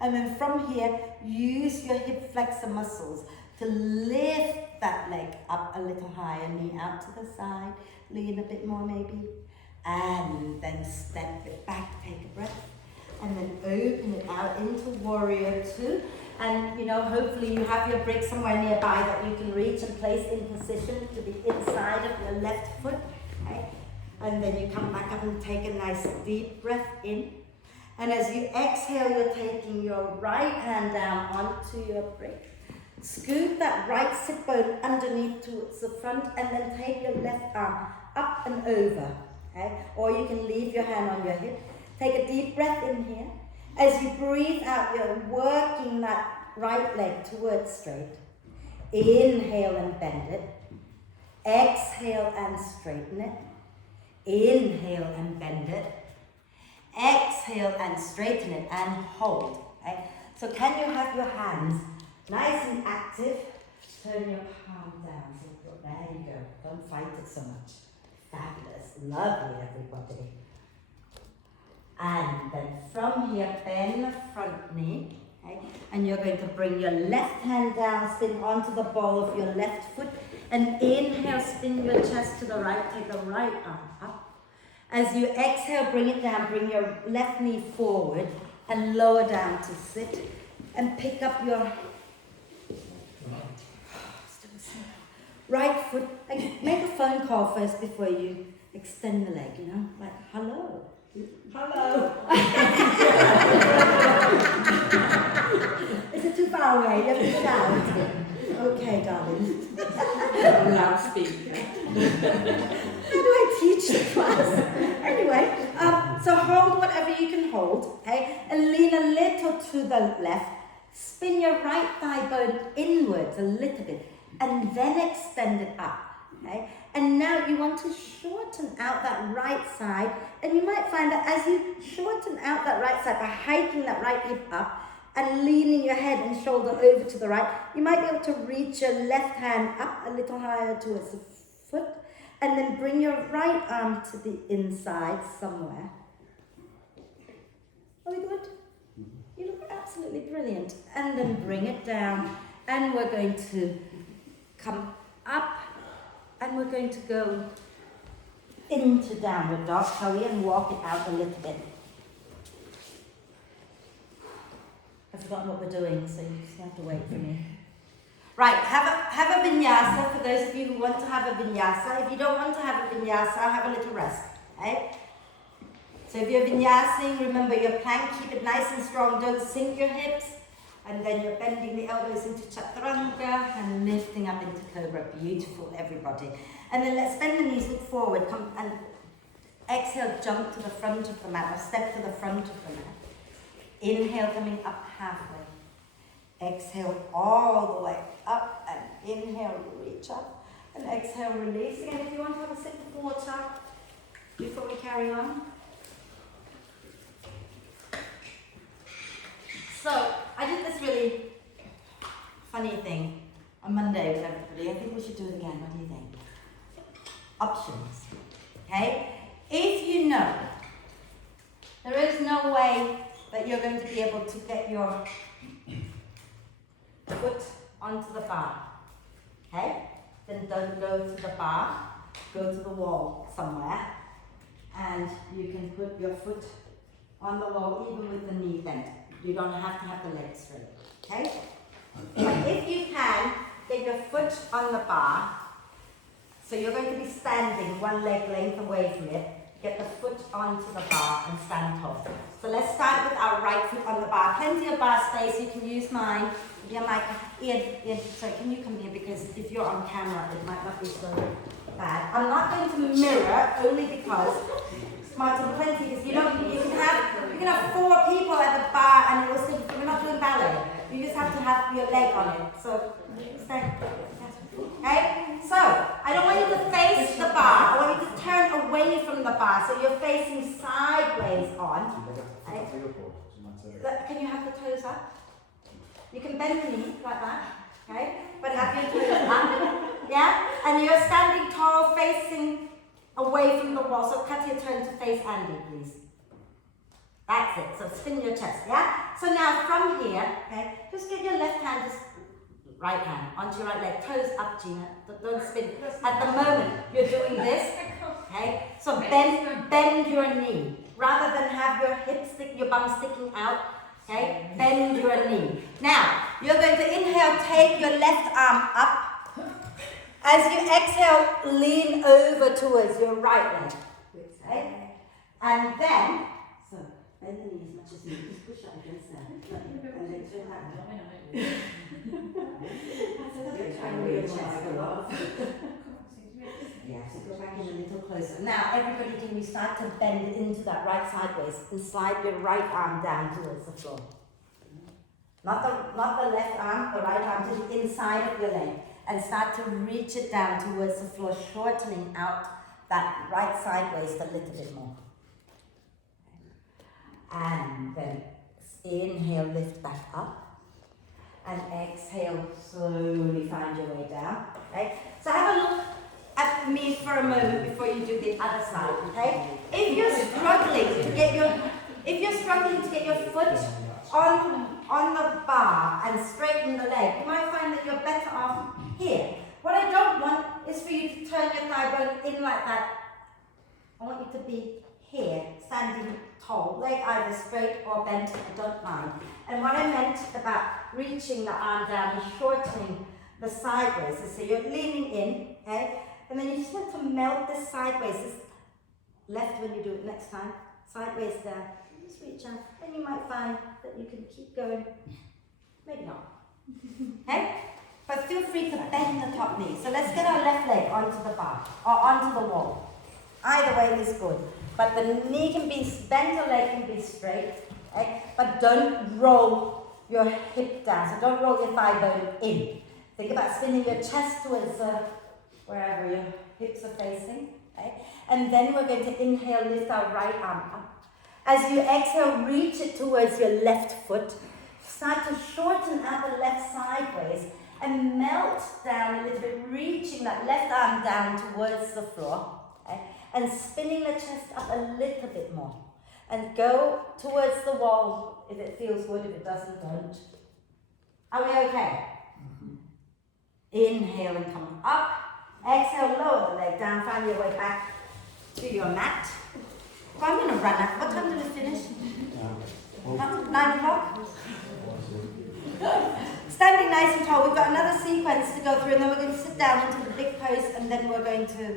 And then from here, use your hip flexor muscles to lift that leg up a little higher, knee out to the side, lean a bit more maybe, and then step it back, take a breath. and then open it out into warrior two. And you know, hopefully you have your brick somewhere nearby that you can reach and place in position to the inside of your left foot. Okay? And then you come back up and take a nice deep breath in. And as you exhale, you're taking your right hand down onto your brick. Scoot that right sit bone underneath towards the front, and then take your left arm up and over. Okay? Or you can leave your hand on your hip. Take a deep breath in here. As you breathe out, you're working that right leg towards straight. Inhale and bend it. Exhale and straighten it. Inhale and bend it. Exhale and straighten it and hold. Okay? So can you have your hands nice and active? Turn your palm down. So there you go. Don't fight it so much. Fabulous. Lovely, everybody. And then from here, bend the front knee. Okay? And you're going to bring your left hand down, spin onto the ball of your left foot. And inhale, spin your chest to the right. Take the right arm up. As you exhale, bring it down. Bring your left knee forward and lower down to sit. And pick up your right foot. Make a phone call first before you extend the leg, you know? Like, hello. Hello. Is it too far away? You have to shout. Okay, darling. Loudspeaker. How do I teach the class? Anyway, so hold whatever you can hold, okay? And lean a little to the left. Spin your right thigh bone inwards a little bit, and then extend it up, okay? And now you want to shorten out that right side, and you might find that as you shorten out that right side by hiking that right hip up and leaning your head and shoulder over to the right, you might be able to reach your left hand up a little higher towards the foot, and then bring your right arm to the inside somewhere. Are we good? You look absolutely brilliant. And then bring it down, and we're going to come up, and we're going to go into downward dog, shall we, and walk it out a little bit. I've forgotten what we're doing, so you just have to wait for me. Right, have a vinyasa for those of you who want to have a vinyasa. If you don't want to have a vinyasa, have a little rest, okay? So if you're vinyasing, remember your plank, keep it nice and strong, don't sink your hips. And then you're bending the elbows into chaturanga and lifting up into cobra. Beautiful, everybody. And then let's bend the knees, look forward, come and exhale, jump to the front of the mat, or step to the front of the mat. Inhale, coming up halfway. Exhale all the way up, and inhale, reach up. And exhale, release. Again, if you want to have a sip of water before we carry on. So, I did this really funny thing on Monday with everybody. I think we should do it again. What do you think? Options. Okay? If you know there is no way that you're going to be able to get your foot onto the bar, okay? Then don't go to the bar, go to the wall somewhere, and you can put your foot on the wall even with the knee bent. You don't have to have the legs straight, okay? But if you can, get your foot on the bar. So you're going to be standing one leg length away from it. Get the foot onto the bar and stand tall. So let's start with our right foot on the bar. Plenty of bar space, you can use mine. Yeah, Mike, Ian, sorry, can you come here, because if you're on camera, it might not be so bad. I'm not going to mirror, only because Martin, plenty, because you can have 4 people at the bar, and it was, we're not doing ballet. You just have to have your leg on it. So stay. Okay? So I don't want you to face the bar. I want you to turn away from the bar, so you're facing sideways on. Can you have the toes up? You can bend the knee like that. Okay? But have your toes up. Yeah? And you're standing tall, facing away from the wall. So cut your turn to face Andy, please. That's it. So spin your chest, yeah? So now from here, okay, just get your left hand, just right hand onto your right leg, toes up, Gina. Don't spin. At the moment, you're doing this. Okay? So bend your knee. Rather than have your your bum sticking out, okay? Bend your knee. Now, you're going to inhale, take your left arm up. As you exhale, lean over towards your right leg. Okay? And then, so bend the knee as much as you can. Just push up against that. And then turn that way. Yeah, so go back in a little closer. Now, everybody, can you start to bend into that right sideways and slide your right arm down towards the floor? Not the left arm, the right arm to the inside of your leg. And start to reach it down towards the floor, shortening out that right side waist a little bit more. And then inhale, lift back up. And exhale, slowly find your way down. Okay? So have a look at me for a moment before you do the other side. Okay? If you're struggling to get your foot on the bar and straighten the leg, you might find that you're better off here. What I don't want is for you to turn your thigh bone in like that. I want you to be here, standing tall, leg either straight or bent, I don't mind. And what I meant about reaching the arm down and shortening the sideways is so you're leaning in, okay? And then you just want to melt this sideways, this left when you do it next time, sideways down. Just reach out, and you might find that you can keep going. Maybe not. Okay? But feel free to bend the top knee. So let's get our left leg onto the bar or onto the wall. Either way is good. But the knee can be bent, the leg can be straight. Okay? But don't roll your hip down. So don't roll your thigh bone in. Think about spinning your chest towards wherever your hips are facing. Okay? And then we're going to inhale, lift our right arm up. As you exhale, reach it towards your left foot. Start to shorten out the left sideways and melt down a little bit, reaching that left arm down towards the floor. Okay? And spinning the chest up a little bit more. And go towards the wall if it feels good. If it doesn't, don't. Are we okay? Inhale and come up. Exhale, lower the leg down. Find your way back to your mat. Well, I'm going to run out. What time did we finish? 9 o'clock? Standing nice and tall. We've got another sequence to go through, and then we're going to sit down into the big pose, and then we're going to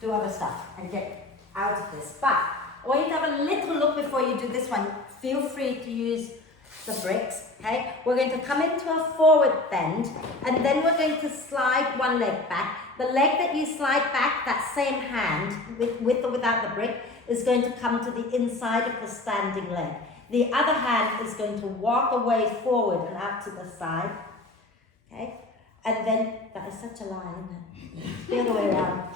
do other stuff and get out of this. But I want you to have a little look before you do this one. Feel free to use the bricks. Okay? We're going to come into a forward bend, and then we're going to slide one leg back. The leg that you slide back, that same hand, with or without the brick, is going to come to the inside of the standing leg. The other hand is going to walk away forward and out to the side. Okay? And then, that is such a lie, isn't it? The other way around.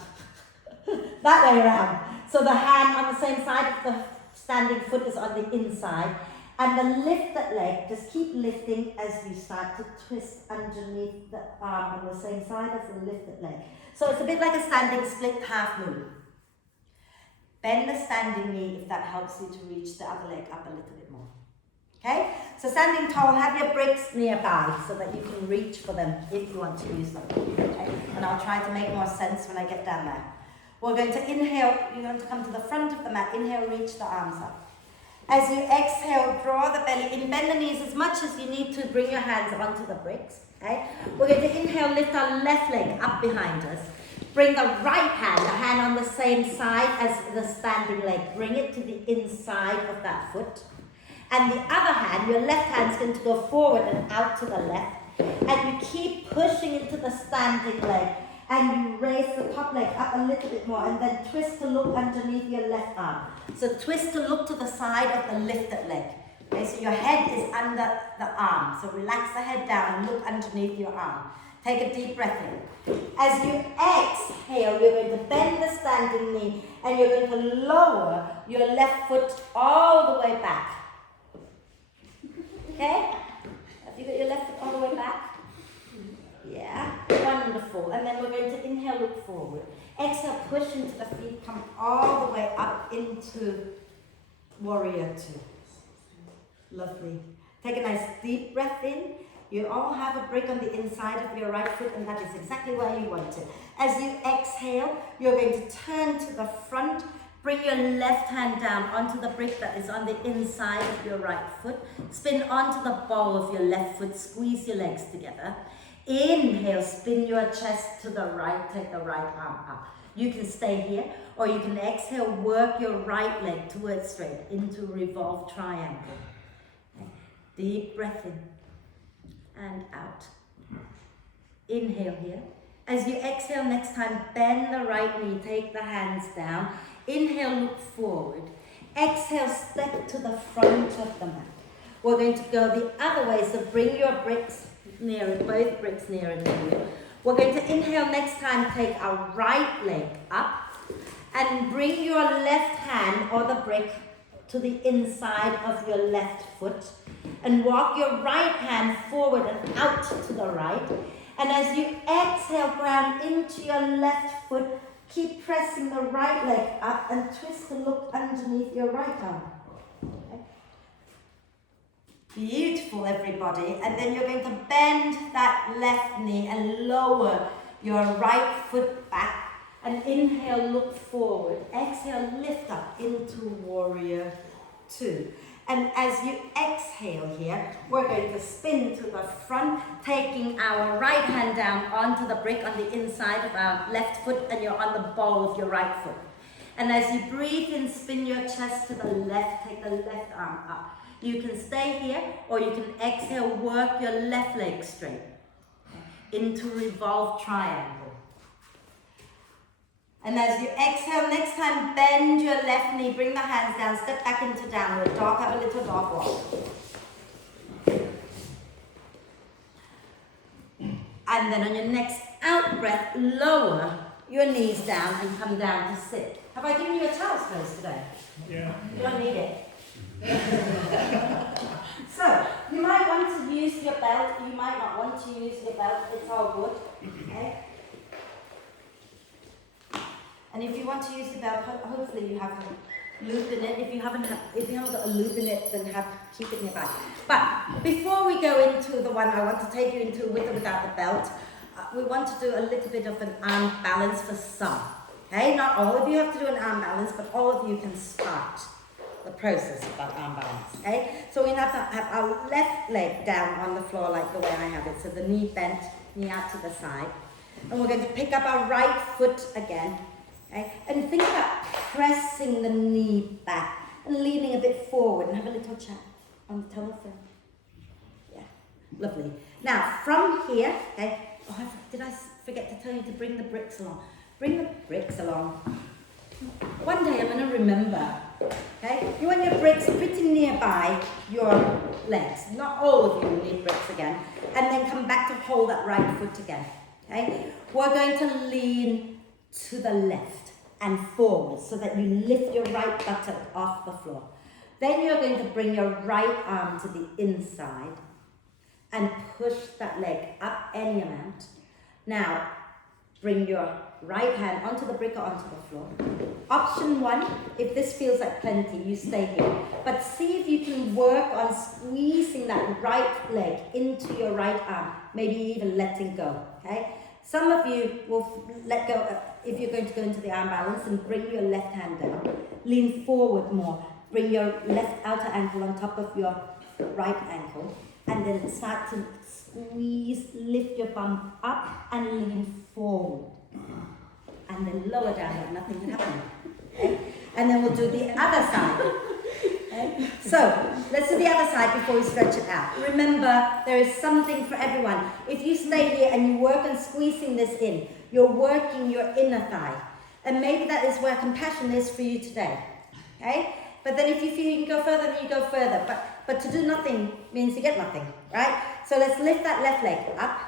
That way around. So the hand on the same side of the standing foot is on the inside. And the lifted leg, just keep lifting as you start to twist underneath the arm on the same side as the lifted leg. So it's a bit like a standing split half move. Bend the standing knee if that helps you to reach the other leg up a little bit more. Okay? So standing tall, have your bricks nearby so that you can reach for them if you want to use them. Okay? And I'll try to make more sense when I get down there. We're going to inhale, you're going to come to the front of the mat. Inhale, reach the arms up. As you exhale, draw the belly in, bend the knees as much as you need to, bring your hands onto the bricks. Okay? We're going to inhale, lift our left leg up behind us. Bring the right hand, the hand on the same side as the standing leg. Bring it to the inside of that foot. And the other hand, your left hand is going to go forward and out to the left. And you keep pushing into the standing leg. And you raise the top leg up a little bit more and then twist to look underneath your left arm. So twist to look to the side of the lifted leg. Okay, so your head is under the arm. So relax the head down and look underneath your arm. Take a deep breath in. As you exhale, you're going to bend the standing knee and you're going to lower your left foot all the way back. Okay? Have you got your left foot all the way back? Yeah, wonderful. And then we're going to inhale, look forward. Exhale, push into the feet, come all the way up into Warrior Two. Lovely. Take a nice deep breath in. You all have a brick on the inside of your right foot, and that is exactly where you want it. As you exhale, you're going to turn to the front, bring your left hand down onto the brick that is on the inside of your right foot. Spin onto the ball of your left foot, squeeze your legs together. Inhale, spin your chest to the right, take the right arm up. You can stay here, or you can exhale, work your right leg towards straight into revolved triangle. Okay. Deep breath in and out. Inhale here. As you exhale next time, bend the right knee, take the hands down. Inhale, look forward. Exhale, step to the front of the mat. We're going to go the other way, so bring your bricks nearer, both bricks nearer to you. We're going to inhale next time, take our right leg up and bring your left hand or the brick to the inside of your left foot and walk your right hand forward and out to the right. And as you exhale, ground into your left foot, keep pressing the right leg up and twist to look underneath your right arm. Okay. Beautiful, everybody. And then you're going to bend that left knee and lower your right foot back. And inhale, look forward. Exhale, lift up into warrior two. And as you exhale here, we're going to spin to the front, taking our right hand down onto the brick on the inside of our left foot, and you're on the ball of your right foot. And as you breathe in, spin your chest to the left, take the left arm up. You can stay here, or you can exhale, work your left leg straight into revolved triangle. And as you exhale, next time, bend your left knee, bring the hands down, step back into downward dog, have a little dog walk. And then on your next out breath, lower your knees down and come down to sit. Have I given you a child's pose today? Yeah. You don't need it. So, you might want to use your belt, you might not want to use your belt, it's all good. Okay? And if you want to use the belt, hopefully you have a loop in it. If you haven't got a loop in it, then keep it nearby. But before we go into the one I want to take you into with or without the belt, we want to do a little bit of an arm balance for some. Okay, not all of you have to do an arm balance, but all of you can start the process of that arm balance. Okay, so we have to have our left leg down on the floor like the way I have it. So the knee bent, knee out to the side, and we're going to pick up our right foot again. Okay? And think about pressing the knee back and leaning a bit forward and have a little chat on the telephone. Yeah, lovely. Now, from here, okay, did I forget to tell you to bring the bricks along? Bring the bricks along. One day I'm going to remember, okay? You want your bricks pretty nearby your legs. Not all of you will need bricks again. And then come back to hold that right foot again, okay? We're going to lean to the left and forward so that you lift your right buttock off the floor. Then you're going to bring your right arm to the inside and push that leg up any amount. Now, bring your right hand onto the brick or onto the floor. Option one, if this feels like plenty, you stay here. But see if you can work on squeezing that right leg into your right arm, maybe even letting go, okay? Some of you will let go if you're going to go into the arm balance and bring your left hand down. Lean forward more. Bring your left outer ankle on top of your right ankle. And then start to squeeze, lift your bum up and lean forward. And then lower down like nothing happened. Okay? And then we'll do the other side. Okay? So, let's do the other side before we stretch it out. Remember, there is something for everyone. If you stay here and you work on squeezing this in, you're working your inner thigh. And maybe that is where compassion is for you today. Okay? But then if you feel you can go further, then you go further. But to do nothing means you get nothing, right? So let's lift that left leg up.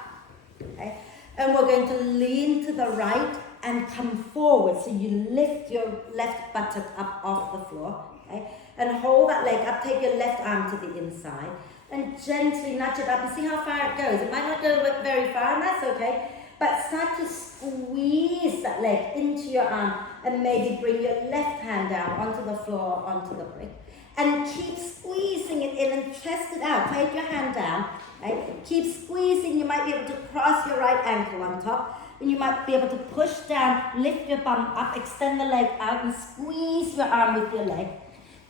Okay? And we're going to lean to the right and come forward. So you lift your left buttock up off the floor. Okay? And hold that leg up, take your left arm to the inside and gently nudge it up and see how far it goes. It might not go very far, and that's okay. But start to squeeze that leg into your arm and maybe bring your left hand down onto the floor, onto the brick. And keep squeezing it in and test it out. Take your hand down, right? Keep squeezing. You might be able to cross your right ankle on top. And you might be able to push down, lift your bum up, extend the leg out and squeeze your arm with your leg.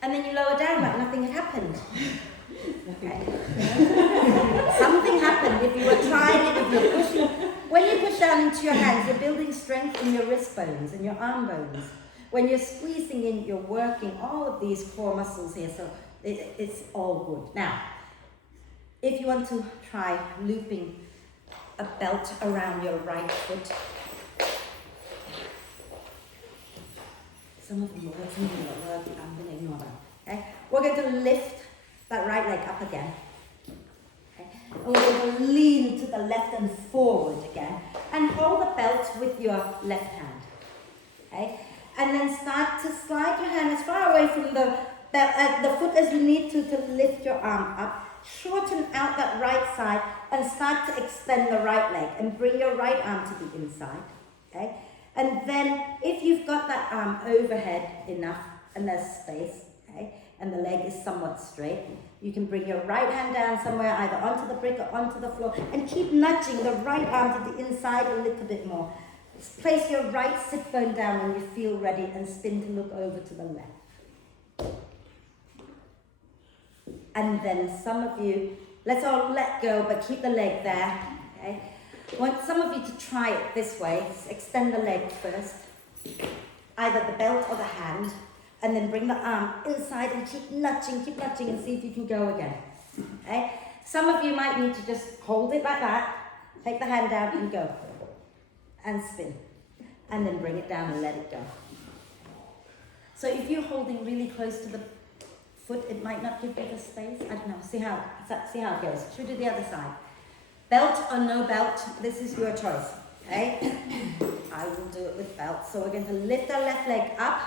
And then you lower down like nothing had happened. Okay. Something happened if you were trying it, if you're pushing. When you push down into your hands, you're building strength in your wrist bones and your arm bones. When you're squeezing in, you're working all of these core muscles here, so it's all good. Now, if you want to try looping a belt around your right foot, some of them work, some of them don't work, I'm going to ignore that. Okay? We're going to lift that right leg up again. Okay? And we're going to lean to the left and forward again. And hold the belt with your left hand. Okay? And then start to slide your hand as far away from the foot as you need to lift your arm up. Shorten out that right side and start to extend the right leg and bring your right arm to the inside. Okay? And then if you've got that arm overhead enough and there's space, okay, and the leg is somewhat straight, you can bring your right hand down somewhere, either onto the brick or onto the floor, and keep nudging the right arm to the inside a little bit more. Place your right sit bone down when you feel ready and spin to look over to the left. And then some of you, let's all let go, but keep the leg there. Okay? I want some of you to try it this way. Extend the leg first, either the belt or the hand, and then bring the arm inside and keep nudging and see if you can go again. Okay? Some of you might need to just hold it like that, take the hand down and go. And spin. And then bring it down and let it go. So if you're holding really close to the foot, it might not give you the space. I don't know. See how it goes. Should we do the other side? Belt or no belt, this is your choice. Okay? I will do it with belt. So we're going to lift our left leg up.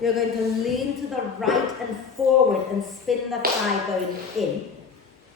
You're going to lean to the right and forward and spin the thigh bone in.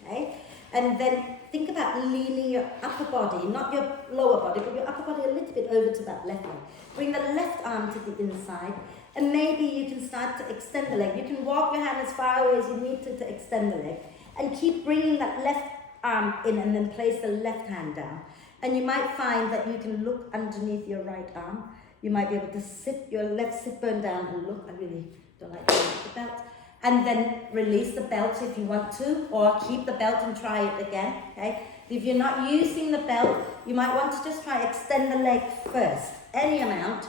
Okay? And then think about leaning your upper body, not your lower body, but your upper body a little bit over to that left leg. Bring the left arm to the inside, and maybe you can start to extend the leg. You can walk your hand as far away as you need to extend the leg, and keep bringing that left arm in, and then place the left hand down. And you might find that you can look underneath your right arm. You might be able to sit your left sit bone down and look. I really don't like to use the belt. And then release the belt if you want to, or keep the belt and try it again, okay? If you're not using the belt, you might want to just try extend the leg first, any amount,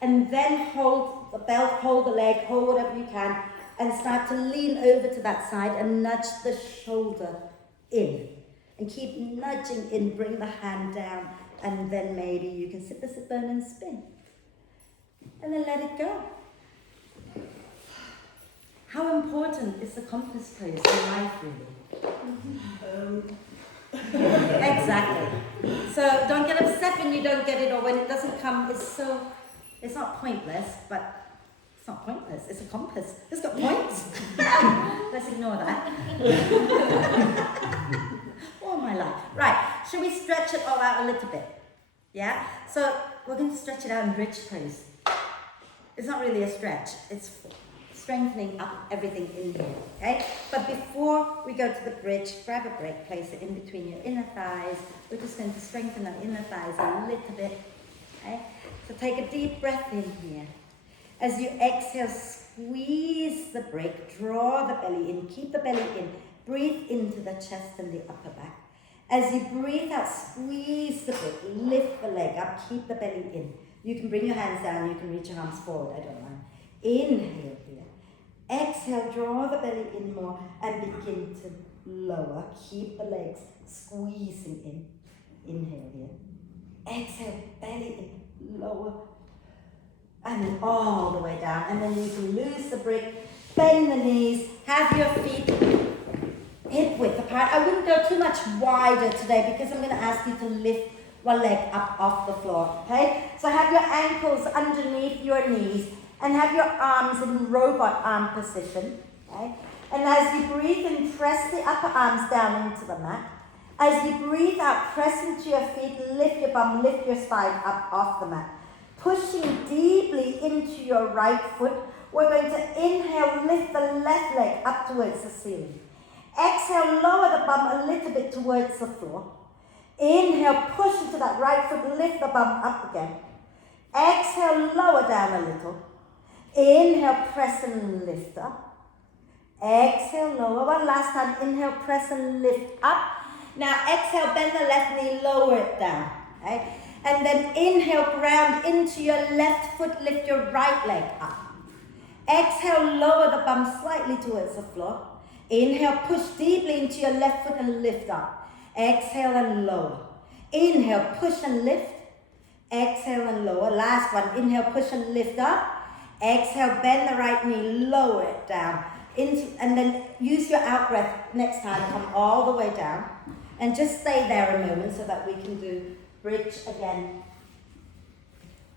and then hold the belt, hold the leg, hold whatever you can, and start to lean over to that side and nudge the shoulder in. And keep nudging in, bring the hand down, and then maybe you can sit the sit bone and spin. And then let it go. How important is the compass pose in life, really? Exactly. So don't get upset when you don't get it or when it doesn't come. It's not pointless, but it's not pointless. It's a compass. It's got points. Let's ignore that. All my life. Right. Should we stretch it all out a little bit? Yeah? So we're going to stretch it out in bridge pose. It's not really a stretch. It's strengthening up everything in here, okay? But before we go to the bridge, grab a break, place it in between your inner thighs. We're just going to strengthen our inner thighs a little bit, okay? So take a deep breath in here. As you exhale, squeeze the brick, draw the belly in, keep the belly in, breathe into the chest and the upper back. As you breathe out, squeeze the brick, lift the leg up, keep the belly in. You can bring your hands down, you can reach your arms forward, I don't mind. Inhale here. Exhale, draw the belly in more and begin to lower. Keep the legs squeezing in. Inhale here. Exhale, belly in, lower. And then all the way down. And then you can loose the brick, bend the knees, have your feet hip width apart. I wouldn't go too much wider today because I'm going to ask you to lift one leg up off the floor. Okay? So have your ankles underneath your knees. And have your arms in robot arm position, okay? And as you breathe in, press the upper arms down into the mat. As you breathe out, press into your feet, lift your bum, lift your spine up off the mat. Pushing deeply into your right foot, we're going to inhale, lift the left leg up towards the ceiling. Exhale, lower the bum a little bit towards the floor. Inhale, push into that right foot, lift the bum up again. Exhale, lower down a little. Inhale, press and lift up. Exhale, lower. One last time. Inhale, press and lift up. Now exhale, bend the left knee, lower it down. Okay? And then inhale, ground into your left foot, lift your right leg up. Exhale, lower the bum slightly towards the floor. Inhale, push deeply into your left foot and lift up. Exhale and lower. Inhale, push and lift. Exhale and lower. Last one. Inhale, push and lift up. Exhale, bend the right knee, lower it down. And then use your out breath next time. Come all the way down. And just stay there a moment so that we can do bridge again.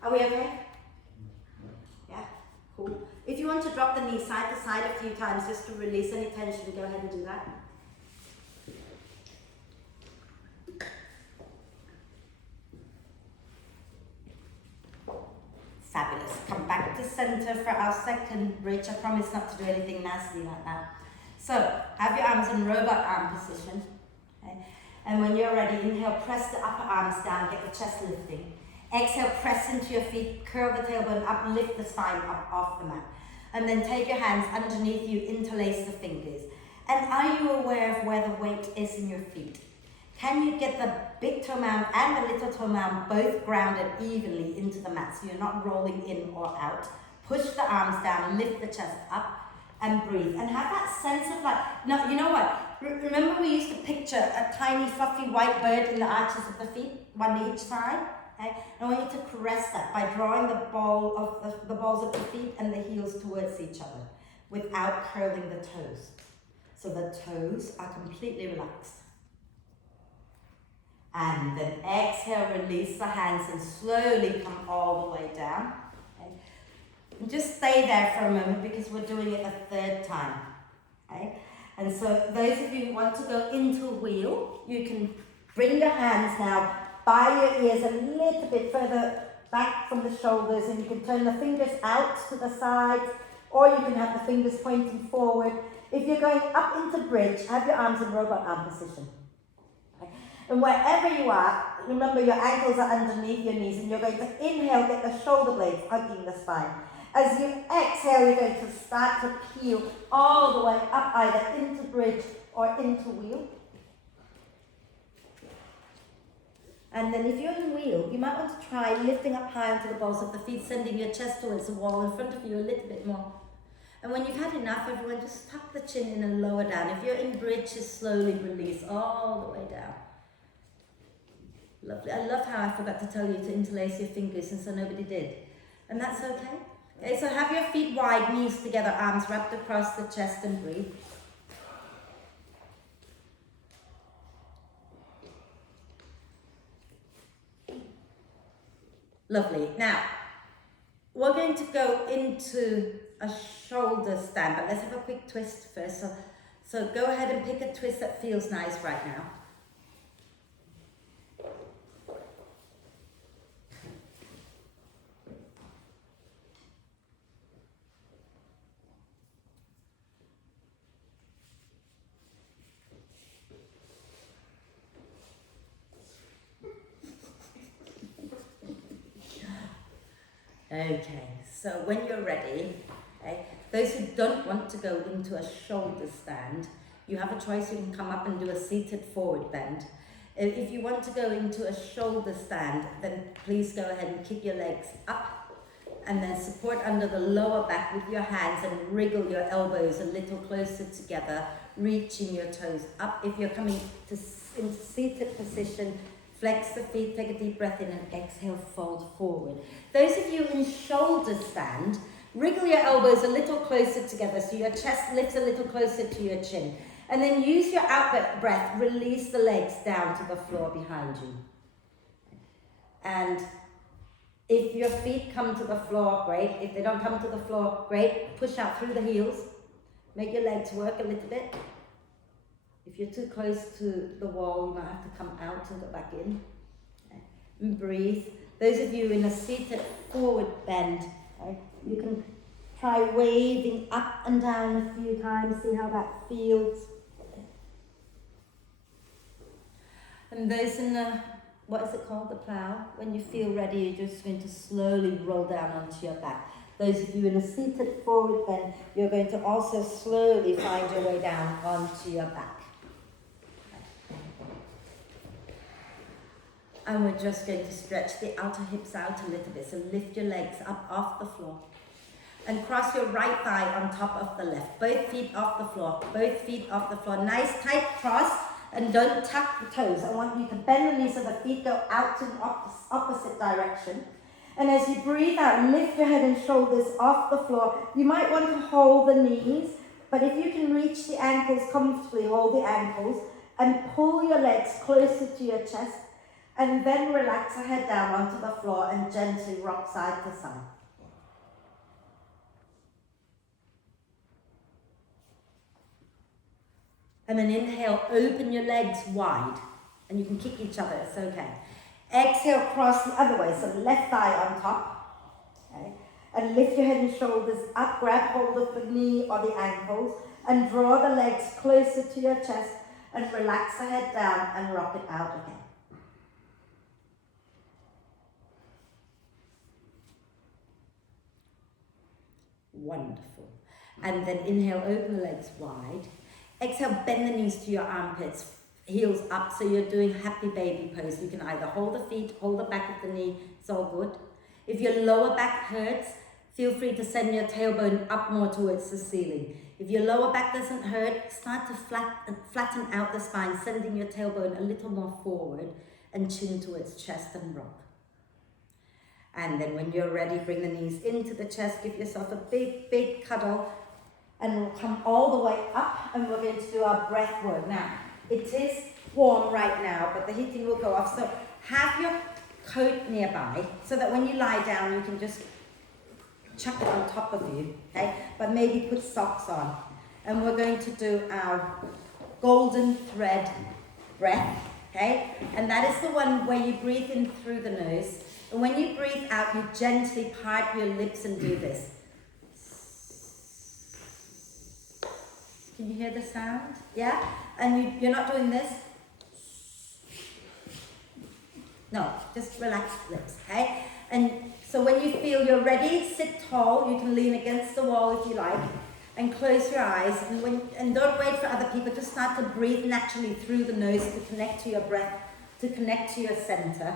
Are we okay? Yeah? Cool. If you want to drop the knee side to side a few times just to release any tension, go ahead and do that. Fabulous. Come back to center for our second bridge. I promise not to do anything nasty like that. So, have your arms in robot arm position. Okay? And when you're ready, inhale, press the upper arms down, get the chest lifting. Exhale, press into your feet, curl the tailbone up, lift the spine up off the mat. And then take your hands underneath you, interlace the fingers. And are you aware of where the weight is in your feet? Can you get the big toe mound and the little toe mound both grounded evenly into the mat so you're not rolling in or out? Push the arms down, lift the chest up and breathe. And have that sense of like, no, you know what? Remember we used to picture a tiny fluffy white bird in the arches of the feet, one each side? Okay? I want you to caress that by drawing the balls of the feet and the heels towards each other without curling the toes. So the toes are completely relaxed. And then exhale, release the hands and slowly come all the way down. Okay? And just stay there for a moment because we're doing it a third time. Okay? And so those of you who want to go into a wheel, you can bring your hands now by your ears a little bit further back from the shoulders, and you can turn the fingers out to the sides, or you can have the fingers pointing forward. If you're going up into bridge, have your arms in robot arm position. Okay. And wherever you are, remember your ankles are underneath your knees, and you're going to inhale, get the shoulder blades hugging the spine. As you exhale, you're going to start to peel all the way up, either into bridge or into wheel. And then if you're in wheel, you might want to try lifting up high onto the balls of the feet, sending your chest towards the wall in front of you a little bit more. And when you've had enough, everyone just tuck the chin in and lower down. If you're in bridge, just slowly release all the way down. Lovely. I love how I forgot to tell you to interlace your fingers, and so nobody did. And that's okay. Okay, so have your feet wide, knees together, arms wrapped across the chest, and breathe. Lovely. Now, we're going to go into a shoulder stand, but let's have a quick twist first. So go ahead and pick a twist that feels nice right now. Okay, so when you're ready, okay, those who don't want to go into a shoulder stand, you have a choice. You can come up and do a seated forward bend. If you want to go into a shoulder stand, then please go ahead and kick your legs up and then support under the lower back with your hands and wriggle your elbows a little closer together, reaching your toes up. If you're coming into seated position, flex the feet, take a deep breath in and exhale, fold forward. Those of you in shoulder stand, wriggle your elbows a little closer together so your chest lifts a little closer to your chin. And then use your out breath, release the legs down to the floor behind you. And if your feet come to the floor, great. If they don't come to the floor, great. Push out through the heels. Make your legs work a little bit. If you're too close to the wall, you might have to come out and go back in. Okay. And breathe. Those of you in a seated forward bend, okay, you can try waving up and down a few times, see how that feels. And those in the, what is it called, the plough? When you feel ready, you're just going to slowly roll down onto your back. Those of you in a seated forward bend, you're going to also slowly find your way down onto your back. And we're just going to stretch the outer hips out a little bit. So lift your legs up off the floor. And cross your right thigh on top of the left. Both feet off the floor. Both feet off the floor. Nice tight cross. And don't tuck the toes. I want you to bend the knees so the feet go out in the opposite direction. And as you breathe out, lift your head and shoulders off the floor. You might want to hold the knees. But if you can reach the ankles comfortably, hold the ankles. And pull your legs closer to your chest. And then relax the head down onto the floor and gently rock side to side. And then inhale, open your legs wide. And you can kick each other, it's okay. Exhale, cross the other way. So left thigh on top. Okay. And lift your head and shoulders up, grab hold of the knee or the ankles. And draw the legs closer to your chest. And relax the head down and rock it out again. Wonderful. And then inhale, open the legs wide. Exhale, bend the knees to your armpits, heels up, so you're doing happy baby pose. You can either hold the feet, hold the back of the knee, it's all good. If your lower back hurts, feel free to send your tailbone up more towards the ceiling. If your lower back doesn't hurt, start to flatten out the spine, sending your tailbone a little more forward and chin towards chest and rock. And then when you're ready, bring the knees into the chest, give yourself a big, big cuddle, and we'll come all the way up, and we're going to do our breath work. Now, it is warm right now, but the heating will go off, so have your coat nearby, so that when you lie down, you can just chuck it on top of you, okay? But maybe put socks on. And we're going to do our golden thread breath, okay? And that is the one where you breathe in through the nose. And when you breathe out, you gently part your lips and do this. Can you hear the sound? Yeah? And you're not doing this? No, just relax the lips, okay? And so when you feel you're ready, sit tall. You can lean against the wall if you like. And close your eyes. And don't wait for other people. Just start to breathe naturally through the nose to connect to your breath, to connect to your center.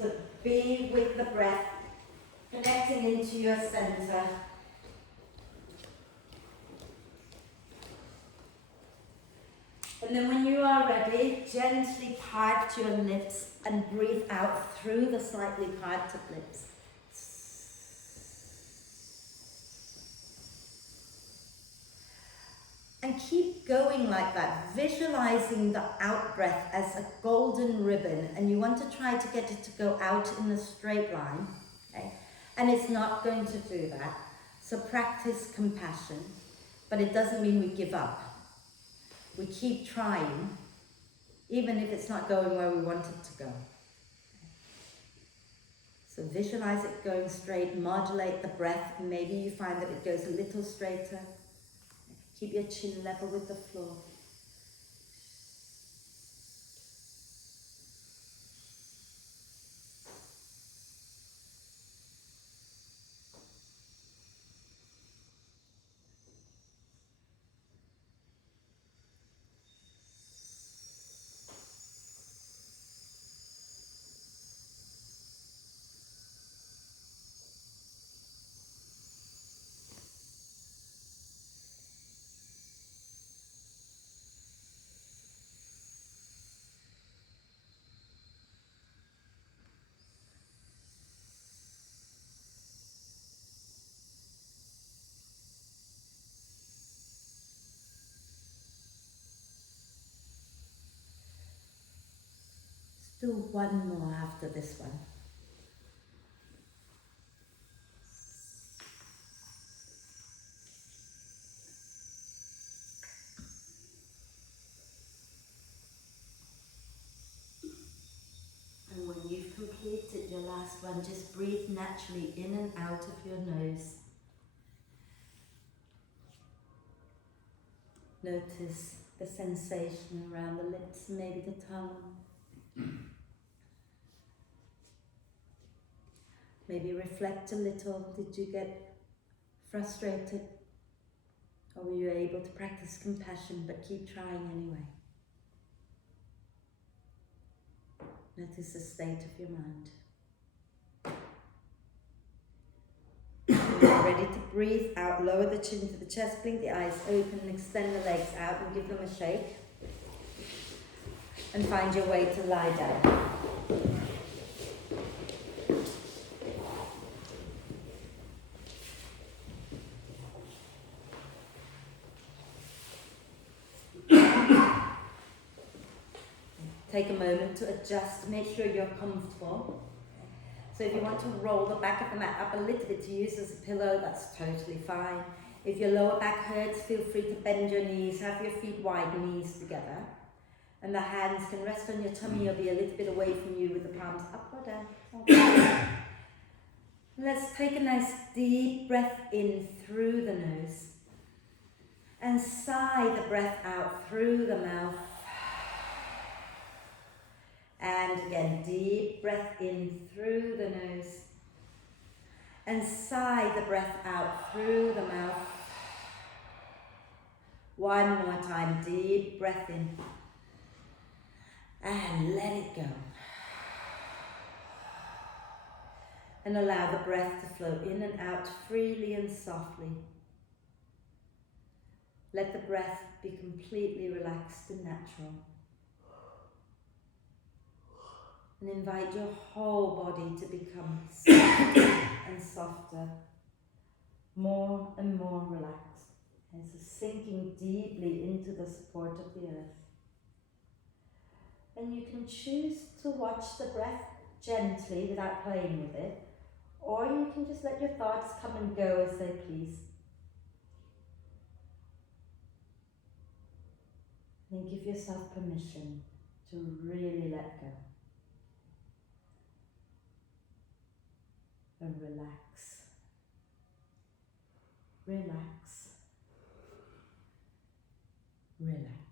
So be with the breath, connecting into your center. And then when you are ready, gently part your lips and breathe out through the slightly parted lips. And keep going like that, visualizing the out breath as a golden ribbon, and you want to try to get it to go out in a straight line, okay? And it's not going to do that. So practice compassion, but it doesn't mean we give up. We keep trying, even if it's not going where we want it to go. So visualize it going straight, modulate the breath, maybe you find that it goes a little straighter. Keep your chin level with the floor. Do one more after this one. last one. Just breathe naturally in and out of your nose. Notice the sensation around the lips, maybe the tongue. Maybe reflect a little. Did you get frustrated? Or were you able to practice compassion but keep trying anyway? Notice the state of your mind. When you're ready to breathe out, lower the chin to the chest, blink the eyes open and extend the legs out and give them a shake. And find your way to lie down. Take a moment to adjust, make sure you're comfortable. So if you want to roll the back of the mat up a little bit to use as a pillow, that's totally fine. If your lower back hurts, feel free to bend your knees, have your feet wide, knees together. And the hands can rest on your tummy or be a little bit away from you with the palms up or down. Let's take a nice deep breath in through the nose. And sigh the breath out through the mouth. And again, deep breath in through the nose. And sigh the breath out through the mouth. One more time, deep breath in. And let it go. And allow the breath to flow in and out freely and softly. Let the breath be completely relaxed and natural. And invite your whole body to become softer and softer, more and more relaxed, and so sinking deeply into the support of the earth. And you can choose to watch the breath gently without playing with it, or you can just let your thoughts come and go as they please. And give yourself permission to really let go. And relax, relax, relax.